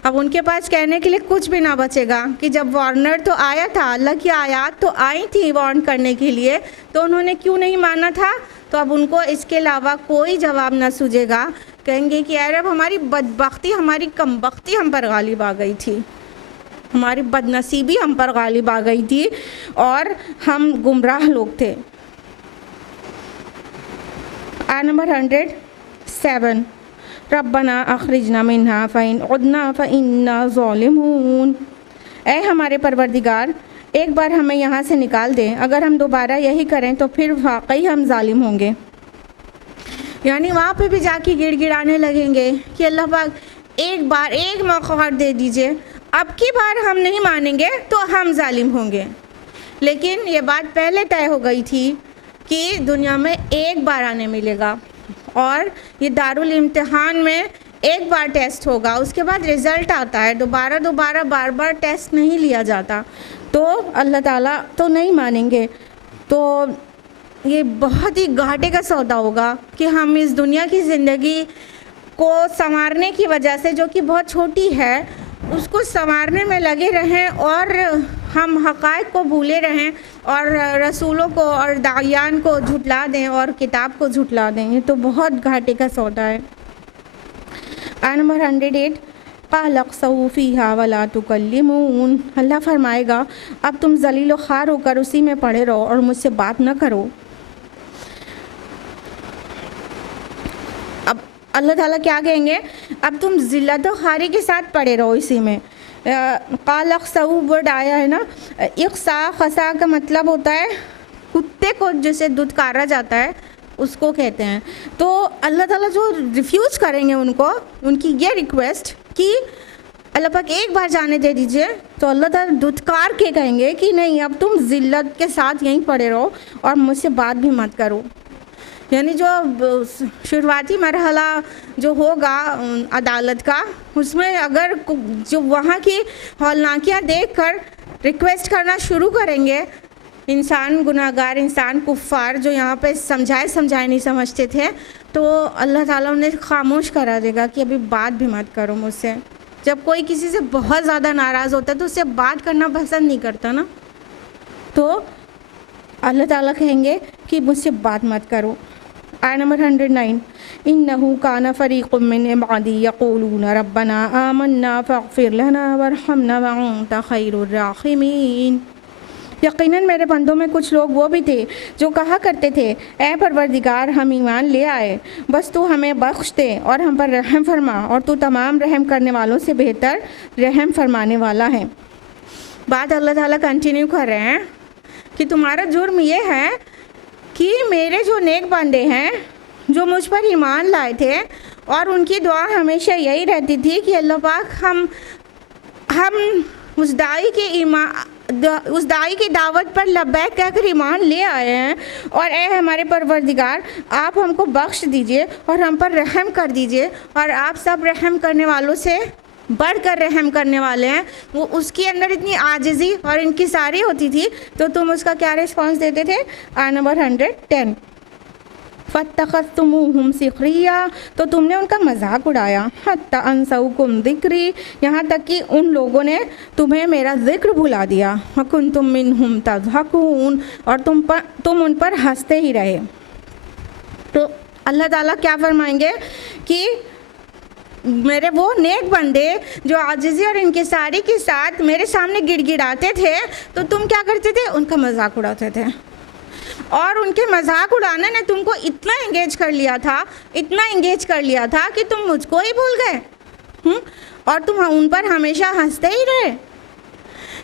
अब उनके पास कहने के लिए कुछ भी ना बचेगा कि जब वार्नर तो आया था, अल्लाह की आयत तो आई थी वार्न करने के लिए, तो उन्होंने क्यों नहीं माना था? तो अब उनको इसके अलावा कोई जवाब ना सूझेगा। कहेंगे कि यार अब हमारी बदबख्ती, हमारी कमबख्ती हम पर गालिब आ गई थी, हमारी बदनसीबी हम पर गालिब आ गई थी और हम गुमराह लोग थे। आयत नंबर 107, रब्बना अखरिजना मिन्हा फ़इन उदना फ़इन्ना ज़ालिमून। ऐ हमारे परवरदिगार, एक बार हमें यहाँ से निकाल दें, अगर हम दोबारा यही करें तो फिर वाकई हम जालिम होंगे। यानी वहाँ पे भी जाके गिड़गिड़ाने लगेंगे कि अल्लाह पाक एक बार एक मौका और दे दीजिए, अब की बार हम नहीं मानेंगे तो हम जालिम होंगे। लेकिन ये बात पहले तय हो गई थी कि दुनिया में एक बार आने मिलेगा और ये दारुल इम्तिहान में एक बार टेस्ट होगा, उसके बाद रिज़ल्ट आता है, दोबारा बार बार टेस्ट नहीं लिया जाता, तो अल्लाह ताला तो नहीं मानेंगे। तो ये बहुत ही घाटे का सौदा होगा कि हम इस दुनिया की ज़िंदगी को संवारने की वजह से, जो कि बहुत छोटी है, उसको संवारने में लगे रहें और हम हक़ाइक़ को भूले रहें और रसूलों को और दायान को झुटला दें और किताब को झुटला दें। ये तो बहुत घाटे का सौदा है। आयत नंबर 108, क़ालक़्सऊ फ़ीहा वला तुकल्लिमून। अल्लाह फरमाएगा अब तुम ज़लील व ख़ार होकर उसी में पड़े रहो और मुझसे बात न करो। अब अल्लाह ताला क्या कहेंगे, अब तुम ज़िल्लत व ख़ारी के साथ पड़े रहो इसी में। क़ालक़्सऊ वर्ड आया है ना, इक़्सा ख़सा का मतलब होता है कुत्ते को जिसे दुत्कारा जाता है उसको कहते हैं। तो अल्लाह ताला जो रिफ्यूज़ करेंगे उनको, उनकी ये रिक्वेस्ट कि अल्लाह पाक एक बार जाने दे दीजिए, तो अल्लाह ताला दुत्कार के कहेंगे कि नहीं, अब तुम ज़िल्लत के साथ यहीं पड़े रहो और मुझसे बात भी मत करो। यानी जो शुरुआती मरहला जो होगा अदालत का, उसमें अगर जो वहाँ की हौलनाकियाँ देखकर रिक्वेस्ट करना शुरू करेंगे इंसान, गुनाहगार इंसान, कुफ़ार जो यहाँ पे समझाए नहीं समझते थे, तो अल्लाह ताला उन्हें खामोश करा देगा कि अभी बात भी मत करो मुझसे। जब कोई किसी से बहुत ज़्यादा नाराज़ होता है तो उससे बात करना पसंद नहीं करता ना, तो अल्लाह ताला कहेंगे कि मुझसे बात मत करो। आयत नंबर 109, इन्नहु काना फ़रीक़ुम मिन इबादी यक़ूलूना रब्बना आमन्ना फ़ग़फ़िर लना वरहमना व अंता ख़ैरुर राहिमीन। यकीनन मेरे बंदों में कुछ लोग वो भी थे जो कहा करते थे, ऐ परवरदिगार हम ईमान ले आए, बस तू हमें बख्श दे और हम पर रहम फरमा, और तू तमाम रहम करने वालों से बेहतर रहम फरमाने वाला है। बात अल्लाह ताला कंटिन्यू कर रहे हैं कि तुम्हारा जुर्म ये है कि मेरे जो नेक बंदे हैं जो मुझ पर ईमान लाए थे, और उनकी दुआ हमेशा यही रहती थी कि अल्लाह पाक हम उस दाई की दावत पर लब्बैक कहकर ईमान ले आए हैं, और ए हमारे परवरदिगार आप हमको बख्श दीजिए और हम पर रहम कर दीजिए, और आप सब रहम करने वालों से बढ़कर रहम करने वाले हैं। वो उसके अंदर इतनी आजिज़ी और इनकिसारी होती थी, तो तुम उसका क्या रिस्पांस देते थे। आयत नंबर 110, फ़त्तख़ज़्तुमूहुम सिख़रिया, तो तुमने उनका मजाक उड़ाया, हत्ता अंसौकुम ज़िक्री, यहाँ तक कि उन लोगों ने तुम्हें मेरा ज़िक्र भुला दिया। वकुन्तुम मिनहुम तज़हकून, और तुम उन पर हंसते ही रहे। तो अल्लाह ताला क्या फरमाएंगे कि मेरे वो नेक बंदे जो आजिज़ी और इनकिसारी के साथ मेरे सामने गिड़गिड़ाते थे, तो तुम क्या करते थे, उनका मजाक उड़ाते थे, और उनके मजाक उड़ाने ने तुमको इतना इंगेज कर लिया था कि तुम मुझको ही भूल गए, और तुम उन पर हमेशा हंसते ही रहे।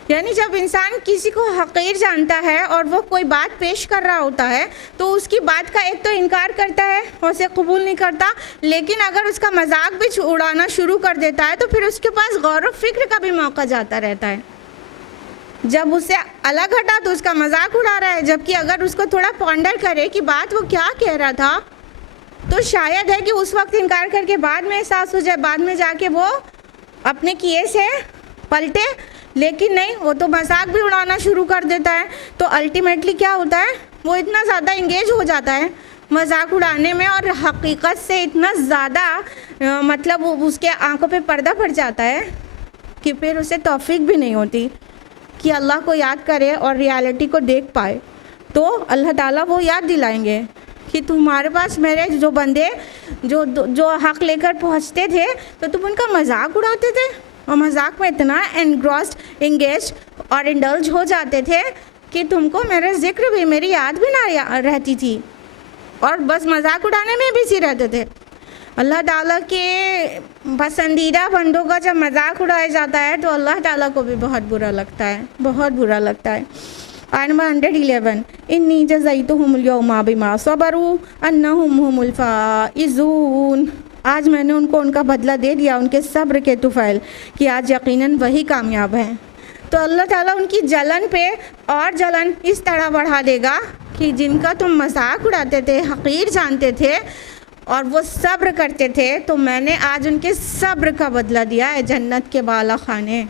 यानी जब इंसान किसी को हक़ीर जानता है और वो कोई बात पेश कर रहा होता है, तो उसकी बात का एक तो इनकार करता है और उसे कबूल नहीं करता, लेकिन अगर उसका मजाक भी उड़ाना शुरू कर देता है तो फिर उसके पास गौर व फिक्र का भी मौका जाता रहता है। जब उससे अलग हटा तो उसका मजाक उड़ा रहा है, जबकि अगर उसको थोड़ा पॉन्डर करे कि बात वो क्या कह रहा था, तो शायद है कि उस वक्त इनकार करके बाद में एहसास हो जाए, बाद में जाके वो अपने किए से पलटे, लेकिन नहीं, वो तो मजाक भी उड़ाना शुरू कर देता है। तो अल्टीमेटली क्या होता है, वो इतना ज़्यादा इंगेज हो जाता है मजाक उड़ाने में, और हकीकत से इतना ज़्यादा मतलब उसके आंखों पे पर्दा पड़ जाता है कि फिर उसे तौफीक भी नहीं होती कि अल्लाह को याद करे और रियलिटी को देख पाए। तो अल्लाह ताला वो याद दिलाएंगे कि तुम्हारे पास मेरे जो बंदे जो हक़ लेकर पहुँचते थे, तो तुम उनका मजाक उड़ाते थे, और मजाक में इतना एंगेज और इंडल्ज हो जाते थे कि तुमको मेरा ज़िक्र भी, मेरी याद भी ना रहती थी, और बस मजाक उड़ाने में बिजी रहते थे। अल्लाह ताला के पसंदीदा बंदों का जब मजाक उड़ाया जाता है तो अल्लाह ताला को भी बहुत बुरा लगता है, बहुत बुरा लगता है। आयत नंबर 111, इन्नी जज़यतुहुमुल यौमा बिमा सबरू अन्नहुम हुमुल फाइज़ून, आज मैंने उनको उनका बदला दे दिया उनके सब्र के तुफ़ैल कि आज यकीनन वही कामयाब हैं। तो अल्लाह ताला उनकी जलन पे और जलन इस तरह बढ़ा देगा कि जिनका तुम मजाक उड़ाते थे, हक़ीर जानते थे, और वो सब्र करते थे, तो मैंने आज उनके सब्र का बदला दिया है जन्नत के बाला खाने,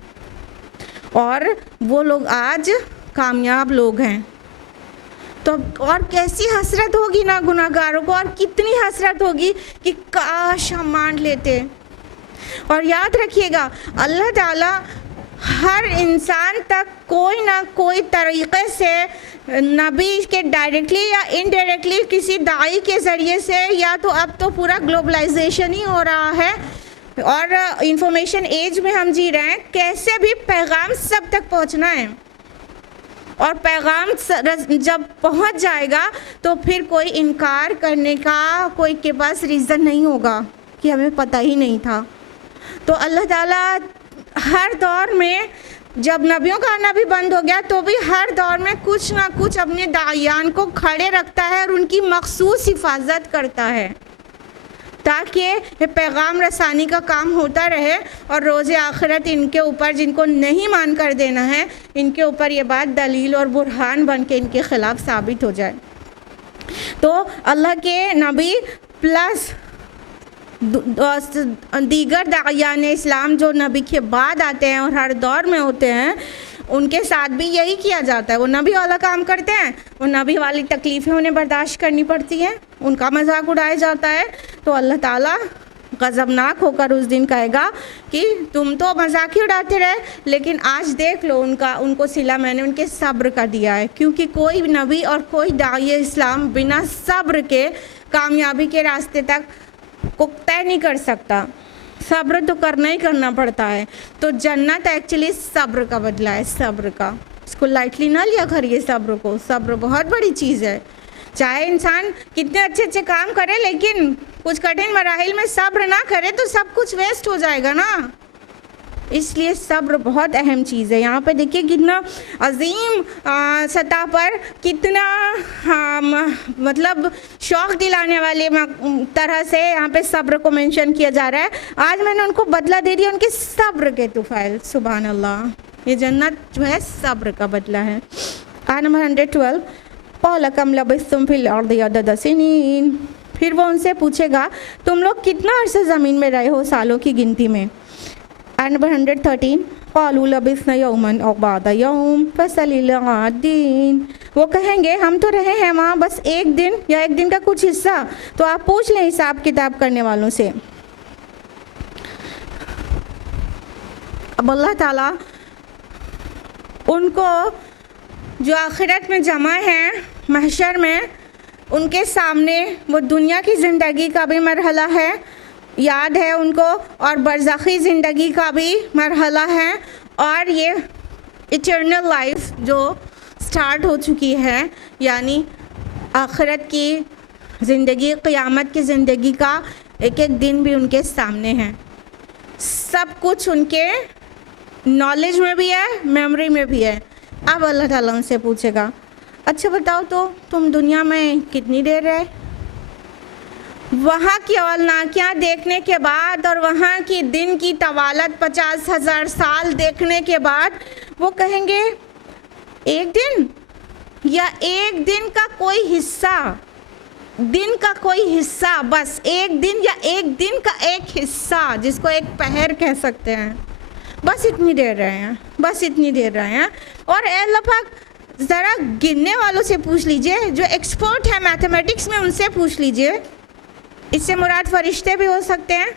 और वो लोग आज कामयाब लोग हैं। तो और कैसी हसरत होगी ना गुनाहगारों को, और कितनी हसरत होगी कि काश हम मान लेते। और याद रखिएगा, अल्लाह ताला हर इंसान तक कोई ना कोई तरीक़े से नबी के डायरेक्टली या इनडायरेक्टली किसी दाई के ज़रिए से, या तो अब तो पूरा ग्लोबलाइजेशन ही हो रहा है और इंफॉर्मेशन एज में हम जी रहे हैं, कैसे भी पैगाम सब तक पहुंचना है। और पैगाम जब पहुंच जाएगा तो फिर कोई इनकार करने का कोई के पास रीज़न नहीं होगा कि हमें पता ही नहीं था। तो अल्लाह ताला हर दौर में, जब नबियों का आना भी बंद हो गया तो भी हर दौर में कुछ ना कुछ अपने दायान को खड़े रखता है और उनकी मखसूस हिफाजत करता है, ताकि ये पैगाम रसानी का काम होता रहे और रोज़े आखिरत इनके ऊपर, जिनको नहीं मान कर देना है, इनके ऊपर ये बात दलील और बुरहान बन के इनके ख़िलाफ़ साबित हो जाए। तो अल्लाह के नबी प्लस दीगर दायान इस्लाम जो नबी के बाद आते हैं और हर दौर में होते हैं, उनके साथ भी यही किया जाता है। वो नबी वाला काम करते हैं, वो नबी वाली तकलीफ़ें उन्हें बर्दाश्त करनी पड़ती हैं, उनका मजाक उड़ाया जाता है। तो अल्लाह ताला गज़बनाक होकर उस दिन कहेगा कि तुम तो मजाक ही उड़ाते रहे, लेकिन आज देख लो उनको सिला मैंने उनके सब्र का दिया है। क्योंकि कोई नबी और कोई दाई इस्लाम बिना सब्र के कामयाबी के रास्ते तक को तय नहीं कर सकता। सब्र तो करना ही करना पड़ता है। तो जन्नत एक्चुअली सब्र का बदला है, सब्र का। इसको लाइटली ना लिया करिए सब्र को। सब्र बहुत बड़ी चीज़ है। चाहे इंसान कितने अच्छे अच्छे काम करे, लेकिन कुछ कठिन मराहिल में सब्र ना करे तो सब कुछ वेस्ट हो जाएगा ना। इसलिए सब्र बहुत अहम चीज़ है। यहाँ पे देखिए कितना अजीम सतह पर, कितना मतलब शौक़ दिलाने वाले तरह से यहाँ पे सब्र को मेंशन किया जा रहा है। आज मैंने उनको बदला दे दिया उनके सब्र के तुफ़ैल। सुभान अल्लाह, ये जन्नत जो है सब्र का बदला है। आयत नंबर 112, क़ाल कम लबिस्तुम फ़िल अर्दि अदद सिनीन। फिर वो उनसे पूछेगा तुम लोग कितना अरसा ज़मीन में रहे हो सालों की गिनती में। आयत नंबर 113, क़ालू लबिस्ना यौमन औ बअदा यौम फसलिल आदीन। वो कहेंगे हम तो रहे हैं वहाँ बस एक दिन या एक दिन का कुछ हिस्सा, तो आप पूछ लें हिसाब किताब करने वालों से। अब अल्लाह ताला उनको जो आखिरत में जमा है महशर में, उनके सामने वो दुनिया की ज़िंदगी का भी मरहला है, याद है उनको, और बरज़खी ज़िंदगी का भी मरहला है, और ये इटर्नल लाइफ जो स्टार्ट हो चुकी है, यानी आखिरत की ज़िंदगी, क़यामत की ज़िंदगी का एक एक दिन भी उनके सामने है। सब कुछ उनके नॉलेज में भी है, मेमोरी में भी है। अब अल्लाह ताला उनसे पूछेगा अच्छा बताओ तो तुम दुनिया में कितनी देर रहे। वहाँ की औलनाकियाँ देखने के बाद और वहाँ की दिन की तवालत 50,000 साल देखने के बाद वो कहेंगे एक दिन या एक दिन का कोई हिस्सा, दिन का कोई हिस्सा, बस एक दिन या एक दिन का एक हिस्सा, जिसको एक पहर कह सकते हैं, बस इतनी देर रहे हैं, बस इतनी देर रहे हैं। और अल्लाह पाक ज़रा गिनने वालों से पूछ लीजिए, जो एक्सपर्ट है मैथमेटिक्स में, उनसे पूछ लीजिए। इससे मुराद फरिश्ते भी हो सकते हैं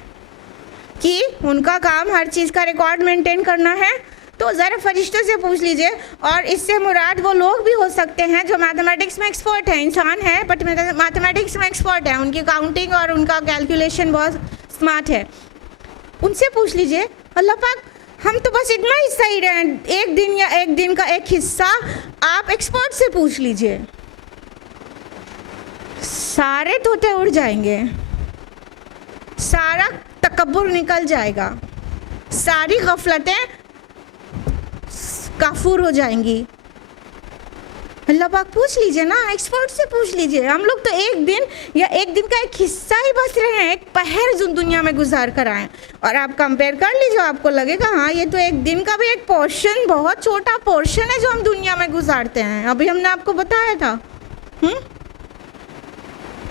कि उनका काम हर चीज़ का रिकॉर्ड मेंटेन करना है, तो ज़रा फरिश्तों से पूछ लीजिए। और इससे मुराद वो लोग भी हो सकते हैं जो मैथमेटिक्स में एक्सपर्ट हैं, इंसान है बट मैथमेटिक्स में एक्सपर्ट है, उनकी काउंटिंग और उनका कैलकुलेशन बहुत स्मार्ट है। उनसे पूछ लीजिए अल्लाह पाक हम तो बस इतना हिस्सा ही रहे, एक दिन या एक दिन का एक हिस्सा, आप एक्सपर्ट से पूछ लीजिए। सारे तोते उड़ जाएंगे, सारा तकब्बुर निकल जाएगा, सारी गफलतें काफूर हो जाएंगी। अल्लाह पाक पूछ लीजिए ना, एक्सपर्ट से पूछ लीजिए। हम लोग तो एक दिन या एक दिन का एक हिस्सा ही बस रहे हैं, एक पहर जो दुनिया में गुजार कर आए। और आप कंपेयर कर लीजिए, आपको लगेगा हाँ ये तो एक दिन का भी एक पोर्शन, बहुत छोटा पोर्शन है जो हम दुनिया में गुजारते हैं। अभी हमने आपको बताया था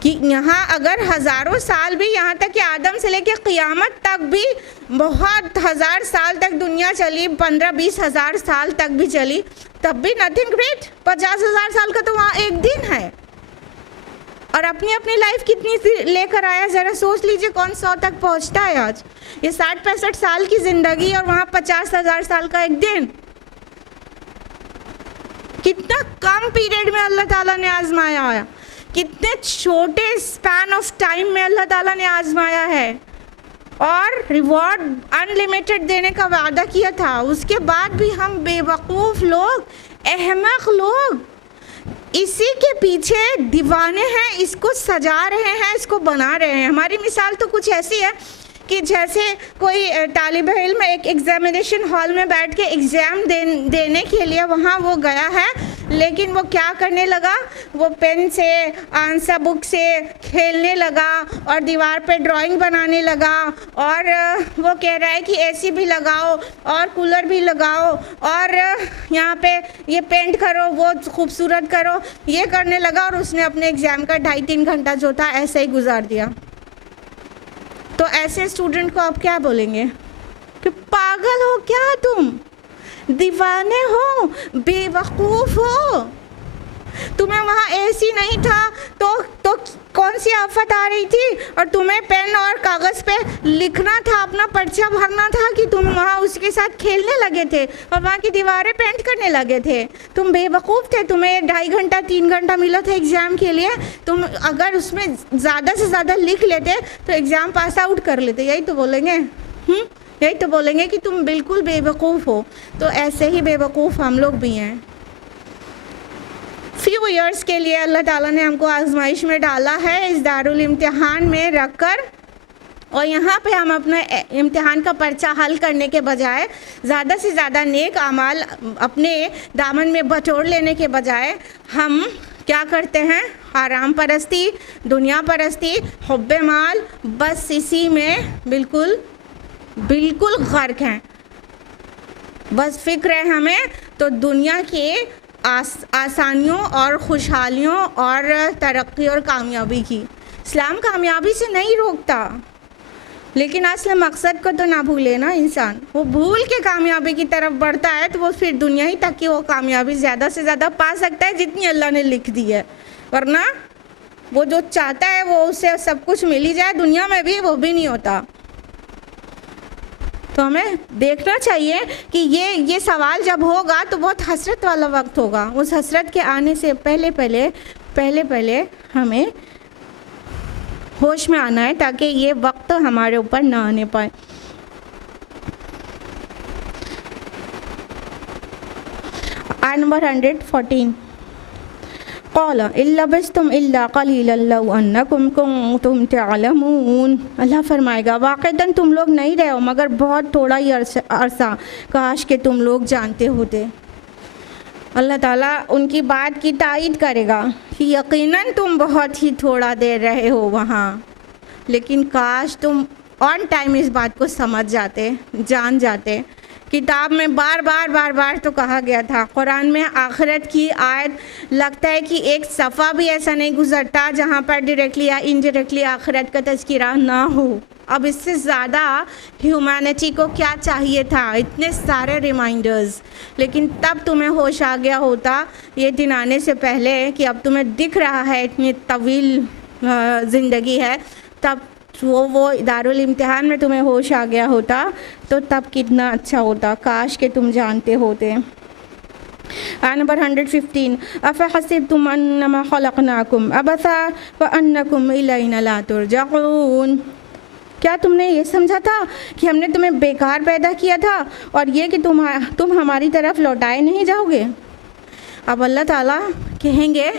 कि यहाँ अगर हज़ारों साल भी, यहाँ तक कि आदम से लेकर क़ियामत तक भी बहुत हज़ार साल तक दुनिया चली, 15-20 हज़ार साल तक भी चली, तब भी नथिंग ग्रेट। 50,000 साल का तो वहाँ एक दिन है। और अपनी अपनी लाइफ कितनी लेकर आया, ज़रा सोच लीजिए कौन 100 तक पहुँचता है आज। ये 60-65 साल की ज़िंदगी और वहाँ 50,000 साल का एक दिन। कितना कम पीरियड में अल्लाह ताला ने आजमाया है, कितने छोटे स्पैन ऑफ टाइम में अल्लाह ताला ने आजमाया है, और रिवॉर्ड अनलिमिटेड देने का वादा किया था। उसके बाद भी हम बेवकूफ़ लोग, अहमक लोग इसी के पीछे दीवाने हैं, इसको सजा रहे हैं, इसको बना रहे हैं। हमारी मिसाल तो कुछ ऐसी है कि जैसे कोई तालिब इल्म एक एग्ज़ामिनेशन हॉल में बैठ के एग्ज़ाम देने के लिए वहाँ वो गया है, लेकिन वो क्या करने लगा, वो पेन से, आंसर बुक से खेलने लगा और दीवार पे ड्राइंग बनाने लगा, और वो कह रहा है कि एसी भी लगाओ और कूलर भी लगाओ और यहाँ पे ये पेंट करो, वो खूबसूरत करो, ये करने लगा, और उसने अपने एग्ज़ाम का 2.5-3 घंटा जो था ऐसे ही गुजार दिया। तो ऐसे स्टूडेंट को आप क्या बोलेंगे कि पागल हो क्या तुम, दीवाने हो, बेवकूफ़ हो। तुम्हें वहाँ एसी नहीं था तो कौन सी आफत आ रही थी, और तुम्हें पेन और कागज़ पे लिखना था, अपना पर्चा भरना था कि तुम वहाँ उसके साथ खेलने लगे थे और वहाँ की दीवारें पेंट करने लगे थे। तुम बेवकूफ़ थे। तुम्हें 2.5 घंटा 3 घंटा मिला था एग्ज़ाम के लिए, तुम अगर उसमें ज़्यादा से ज़्यादा लिख लेते तो एग्ज़ाम पास आउट कर लेते। यही तो बोलेंगे, यही तो बोलेंगे कि तुम बिल्कुल बेवकूफ़ हो। तो ऐसे ही बेवकूफ़ हम लोग भी हैं। फ्यू ईयर्स के लिए अल्लाह ताला ने हमको आजमाइश में डाला है, इस दारुल इम्तिहान में रख कर, और यहाँ पे हम अपना इम्तिहान का पर्चा हल करने के बजाय, ज़्यादा से ज़्यादा नेक अमाल अपने दामन में बटोर लेने के बजाय हम क्या करते हैं, आराम परस्ती, दुनिया परस्ती, हुब्बे माल, बस इसी में बिल्कुल गर्क हैं। बस फिक्र है हमें तो दुनिया के आसानियों और खुशहालियों और तरक्की और कामयाबी की। इस्लाम कामयाबी से नहीं रोकता, लेकिन असल मकसद को तो ना भूले ना इंसान। वो भूल के कामयाबी की तरफ बढ़ता है तो वो फिर दुनिया ही तक की वो कामयाबी ज़्यादा से ज़्यादा पा सकता है जितनी अल्लाह ने लिख दी है, वरना वो जो चाहता है वो उसे सब कुछ मिल ही जाए दुनिया में भी, वो भी नहीं होता। तो हमें देखना चाहिए कि ये सवाल जब होगा तो बहुत हसरत वाला वक्त होगा। उस हसरत के आने से पहले हमें होश में आना है ताकि ये वक्त हमारे ऊपर ना आने पाए। आयत नंबर 114, क़ाला इल्लबिस्तुम इल्ला क़लीलन लौ अन्नकुम कुंतुम तअलमून। अल्लाह फरमाएगा वाक़ईतन तुम लोग नहीं रहे हो मगर बहुत थोड़ा ही अरसा, काश के तुम लोग जानते होते। अल्लाह ताला उनकी बात की तायीद करेगा कि यकीनन तुम बहुत ही थोड़ा देर रहे हो वहाँ, लेकिन काश तुम ऑन टाइम इस बात को समझ जाते, जान जाते। किताब में बार बार तो कहा गया था, कुरान में आखिरत की आयत लगता है कि एक सफ़ा भी ऐसा नहीं गुजरता जहाँ पर डायरेक्टली या इनडायरेक्टली आखिरत का तज़किरा ना हो। अब इससे ज़्यादा ह्यूमैनिटी को क्या चाहिए था, इतने सारे रिमाइंडर्स, लेकिन तब तुम्हें होश आ गया होता ये दिन आने से पहले कि अब तुम्हें दिख रहा है इतनी तवील ज़िंदगी है, तब वो दारुल इम्तिहान में तुम्हें होश आ गया होता तो तब कितना अच्छा होता, काश के तुम जानते होते। आयत नंबर 115, अफ़हसिबतुम अन्नमा खलक़नाकुम अबसा व अन्नकुम इलैना ला तुरजऊन। क्या तुमने ये समझा था कि हमने तुम्हें बेकार पैदा किया था और ये कि तुम हमारी तरफ लौटाए नहीं जाओगे। अब अल्लाह ताला कहेंगे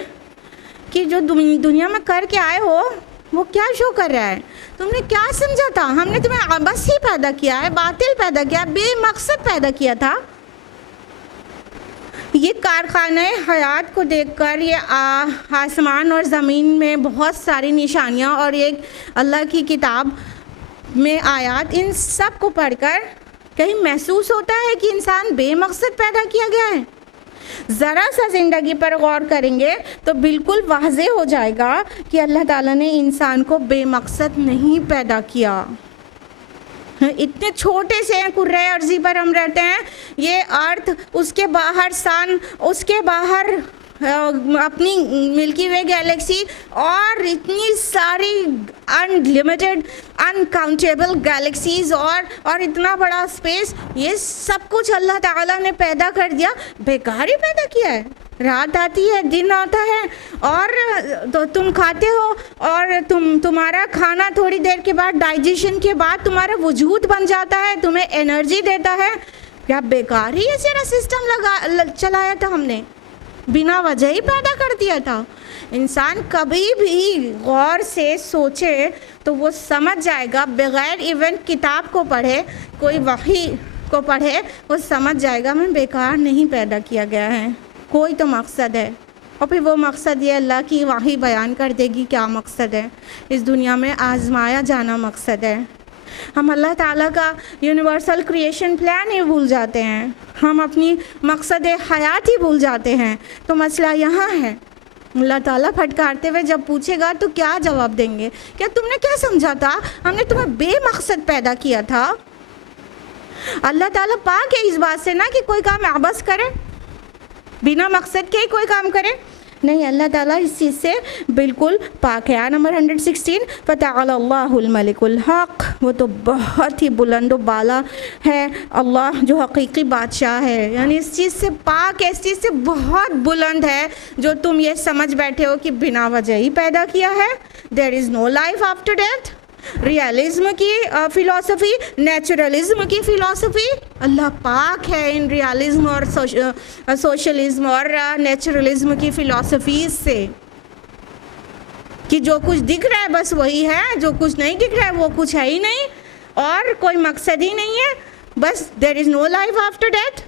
कि जो दुनिया में करके आए हो वो क्या शो कर रहा है, तुमने क्या समझा था, हमने तुम्हें अबस ही पैदा किया है, बातिल पैदा किया, बेमकसद पैदा किया था। ये कारखाने हयात को देखकर ये आसमान और ज़मीन में बहुत सारी निशानियाँ और एक अल्लाह की किताब में आयात, इन सब को पढ़कर कहीं महसूस होता है कि इंसान बेमकसद पैदा किया गया है। ज़रा सा ज़िंदगी पर गौर करेंगे तो बिल्कुल वाज़े हो जाएगा कि अल्लाह ताला ने इंसान को बेमकसद नहीं पैदा किया। इतने छोटे से कुर्रे अर्ज़ी पर हम रहते हैं, ये अर्थ, उसके बाहर सन, उसके बाहर अपनी मिल्की वे गैलेक्सी और इतनी सारी अनलिमिटेड अनकाउंटेबल गैलेक्सीज और इतना बड़ा स्पेस, ये सब कुछ अल्लाह ताला ने पैदा कर दिया। बेकार ही पैदा किया है। रात आती है, दिन आता है और तो तुम खाते हो और तुम्हारा खाना थोड़ी देर के बाद, डाइजेशन के बाद तुम्हारा वजूद बन जाता है, तुम्हें एनर्जी देता है। क्या बेकार ही ये सारा सिस्टम चलाया था हमने, बिना वजह ही पैदा कर दिया था। इंसान कभी भी गौर से सोचे तो वो समझ जाएगा, बग़ैर इवन किताब को पढ़े, कोई वही को पढ़े, वो समझ जाएगा मैं बेकार नहीं पैदा किया गया है, कोई तो मकसद है। और फिर वो मकसद ये अल्लाह की वही बयान कर देगी क्या मकसद है। इस दुनिया में आजमाया जाना मकसद है। हम अल्लाह ताला का यूनिवर्सल क्रिएशन प्लान ही भूल जाते हैं, हम अपनी मकसद हयात ही भूल जाते हैं। तो मसला यहाँ है। अल्लाह ताला फटकारते हुए जब पूछेगा तो क्या जवाब देंगे? क्या तुमने क्या समझा था? हमने तुम्हें बेमकसद पैदा किया था। अल्लाह ताला पाक है इस बात से ना कि कोई काम आबस करे, बिना मकसद के ही कोई काम करे। नहीं, अल्लाह ताला इस चीज़ से बिल्कुल पाक है। नंबर 116, फ़तअल्लाहुल मलिकुल हक़, वो तो बहुत ही बुलंद व बाला है, अल्लाह जो हकीकी बादशाह है, यानी इस चीज़ से पाक है, इस चीज़ से बहुत बुलंद है जो तुम ये समझ बैठे हो कि बिना वजह ही पैदा किया है। There is no life after death. Realism की फ़िलॉसफी, नेचुरलिज्म की फ़िलॉसफी, अल्लाह पाक है इन रियलिज्म और सोशलिज्म और नेचुरलिज्म की फ़िलॉसफी से कि जो कुछ दिख रहा है बस वही है, जो कुछ नहीं दिख रहा है वो कुछ है ही नहीं और कोई मकसद ही नहीं है, बस there is no life after death.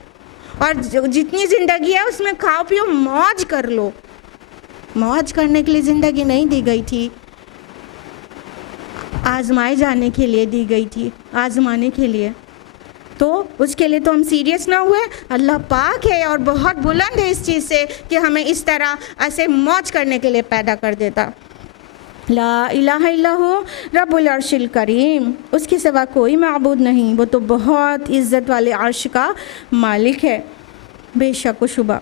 और जितनी ज़िंदगी है उसमें खाओ पियो मौज कर लो। मौज करने के लिए ज़िंदगी नहीं दी गई थी, आजमाए जाने के लिए दी गई थी, आजमाने के लिए। तो उसके लिए तो हम सीरियस ना हुए। अल्लाह पाक है और बहुत बुलंद है इस चीज़ से कि हमें इस तरह ऐसे मौज करने के लिए पैदा कर देता। ला इलाहा इल्लहु रब्बुल अर्शिल करीम, उसके सिवा कोई माबूद नहीं, वो तो बहुत इज़्ज़त वाले अर्श का मालिक है, बेशक व शुबा।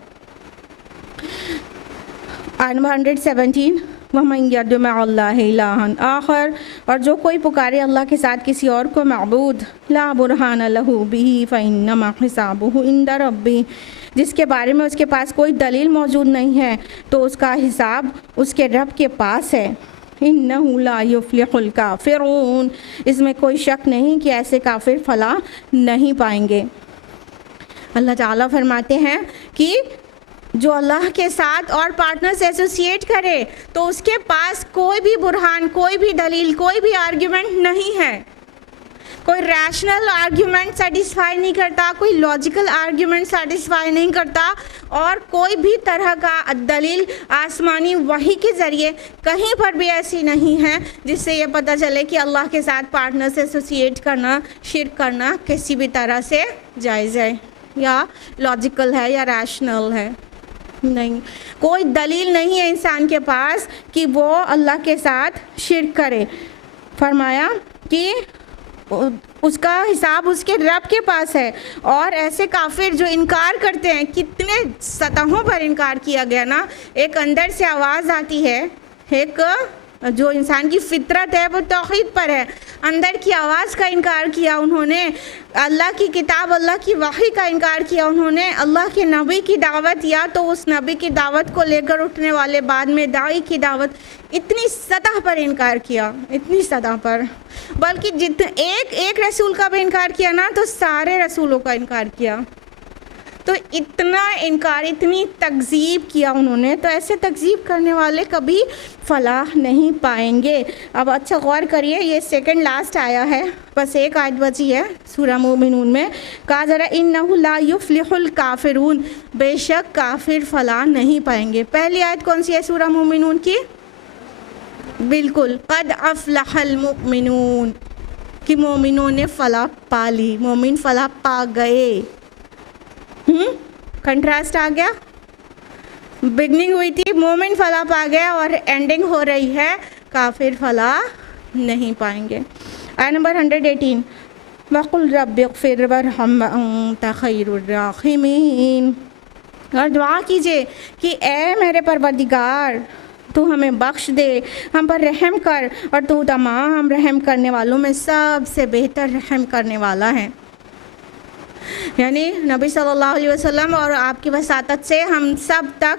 117, वमन यदउ मअल्लाहि इलाहन आखर, और जो कोई पुकारे अल्लाह के साथ किसी और को माबूद, ला बुरहान लहू बिही फ़इन्नमा हिसाबुहु इंद रब्बी, जिसके बारे में उसके पास कोई दलील मौजूद नहीं है तो उसका हिसाब उसके रब के पास है। इन्नहु ला युफ्लिहुल काफ़िरून, इसमें कोई शक नहीं कि ऐसे काफिर फलाह नहीं पाएंगे। अल्लाह ताला फरमाते हैं कि जो अल्लाह के साथ और पार्टनर से एसोसिएट करे तो उसके पास कोई भी बुरहान, कोई भी दलील, कोई भी आर्ग्यूमेंट नहीं है, कोई रैशनल आर्ग्यूमेंट सेटिस्फाई नहीं करता, कोई लॉजिकल आर्ग्यूमेंट सेटिस्फाई नहीं करता और कोई भी तरह का दलील आसमानी वही के ज़रिए कहीं पर भी ऐसी नहीं है जिससे ये पता चले कि अल्लाह के साथ पार्टनर से एसोसिएट करना, शिर्क करना किसी भी तरह से जायज़ है या लॉजिकल है या रैशनल है। नहीं, कोई दलील नहीं है इंसान के पास कि वो अल्लाह के साथ शिर्क करे। फरमाया कि उसका हिसाब उसके रब के पास है। और ऐसे काफिर जो इनकार करते हैं, कितने सतहों पर इनकार किया गया ना। एक अंदर से आवाज़ आती है, एक जो इंसान की फितरत है वो तौहीद पर है, अंदर की आवाज़ का इनकार किया उन्होंने, अल्लाह की किताब, अल्लाह की वही का इनकार किया उन्होंने, अल्लाह के नबी की दावत या तो उस नबी की दावत को लेकर उठने वाले बाद में दाई की दावत, इतनी सतह पर इनकार किया, इतनी सतह पर, बल्कि एक रसूल का भी इनकार किया ना तो सारे रसूलों का इनकार किया। तो इतना इनकार, इतनी तकज़ीब किया उन्होंने। तो ऐसे तकज़ीब करने वाले कभी फलाह नहीं पाएंगे। अब अच्छा गौर करिए, ये सेकंड लास्ट आया है, बस एक आयत बची है सूरह मोमिनून में। कहा ज़रा इन्नहु ला युफ्लिहुल काफिरून, बेशक काफिर फलाह नहीं पाएंगे। पहली आयत कौन सी है सूरह मोमिनून की? बिल्कुल, क़द अफ़लहल मुमिनून, कि मोमिनों ने फलाह पा ली, मोमिन फलाह पा गए। कंट्रास्ट आ गया। बिगनिंग हुई थी मोमिन फलाह पा गया और एंडिंग हो रही है काफिर फलाह नहीं पाएंगे। आयत नंबर 118 वक़ुल रब्बिग़फ़िर वरहम व अंत खैरुर राहिमीन। और दुआ कीजिए कि ए मेरे परवरदिगार तू हमें बख्श दे, हम पर रहम कर, और तू तमाम रहम करने वालों में सबसे बेहतर रहम करने वाला है। यानी नबी सल्लल्लाहु अलैहि वसल्लम और आपकी वसातत से हम सब तक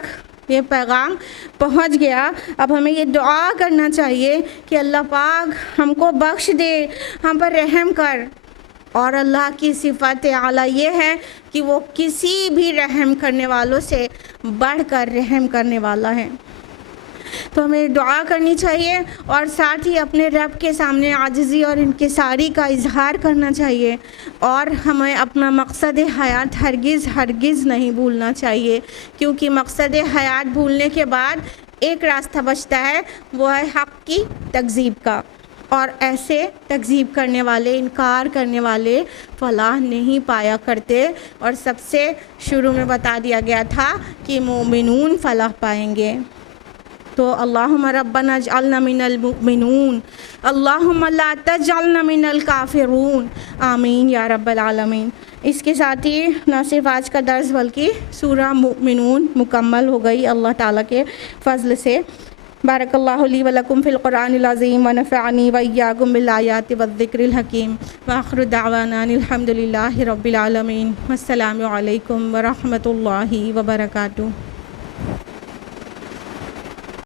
ये पैगाम पहुंच गया। अब हमें ये दुआ करना चाहिए कि अल्लाह पाक हमको बख्श दे, हम पर रहम कर। और अल्लाह की सिफ़त आला ये है कि वो किसी भी रहम करने वालों से बढ़कर रहम करने वाला है। तो हमें दुआ करनी चाहिए और साथ ही अपने रब के सामने आजिज़ी और इनकिसारी का इजहार करना चाहिए। और हमें अपना मकसद हयात हरगिज़ नहीं भूलना चाहिए, क्योंकि मकसद हयात भूलने के बाद एक रास्ता बचता है, वो है हक़ की तकज़ीब का। और ऐसे तकज़ीब करने वाले, इनकार करने वाले फ़लाह नहीं पाया करते। और सबसे शुरू में बता दिया गया था कि मोमिनून फ़लाह पाएंगे। तो अल्लाहुम्मा रब्बना जअलना मिनल मुमिनून, अल्लाहुम्मा ला तजअलना मिनल काफिरून, आमीन या रब्बल आलमीन। इसके साथ ही न सिर्फ आज का दर्स बल्कि सूरा मुमिनून मुकम्मल हो गई अल्लाह ताला के फ़ज़ल से। बारकल्लाहु ली व लकुम फ़िल क़ुरआनिल अज़ीम व नफ़अनी व इय्याकुम बिल आयाति व ज़िक्रिल हकीम व आख़िरु दअवाना अनिल हम्दुलिल्लाहि रब्बिल आलमीन। अस्सलामु अलैकुम व रहमतुल्लाहि व बरकातुहू।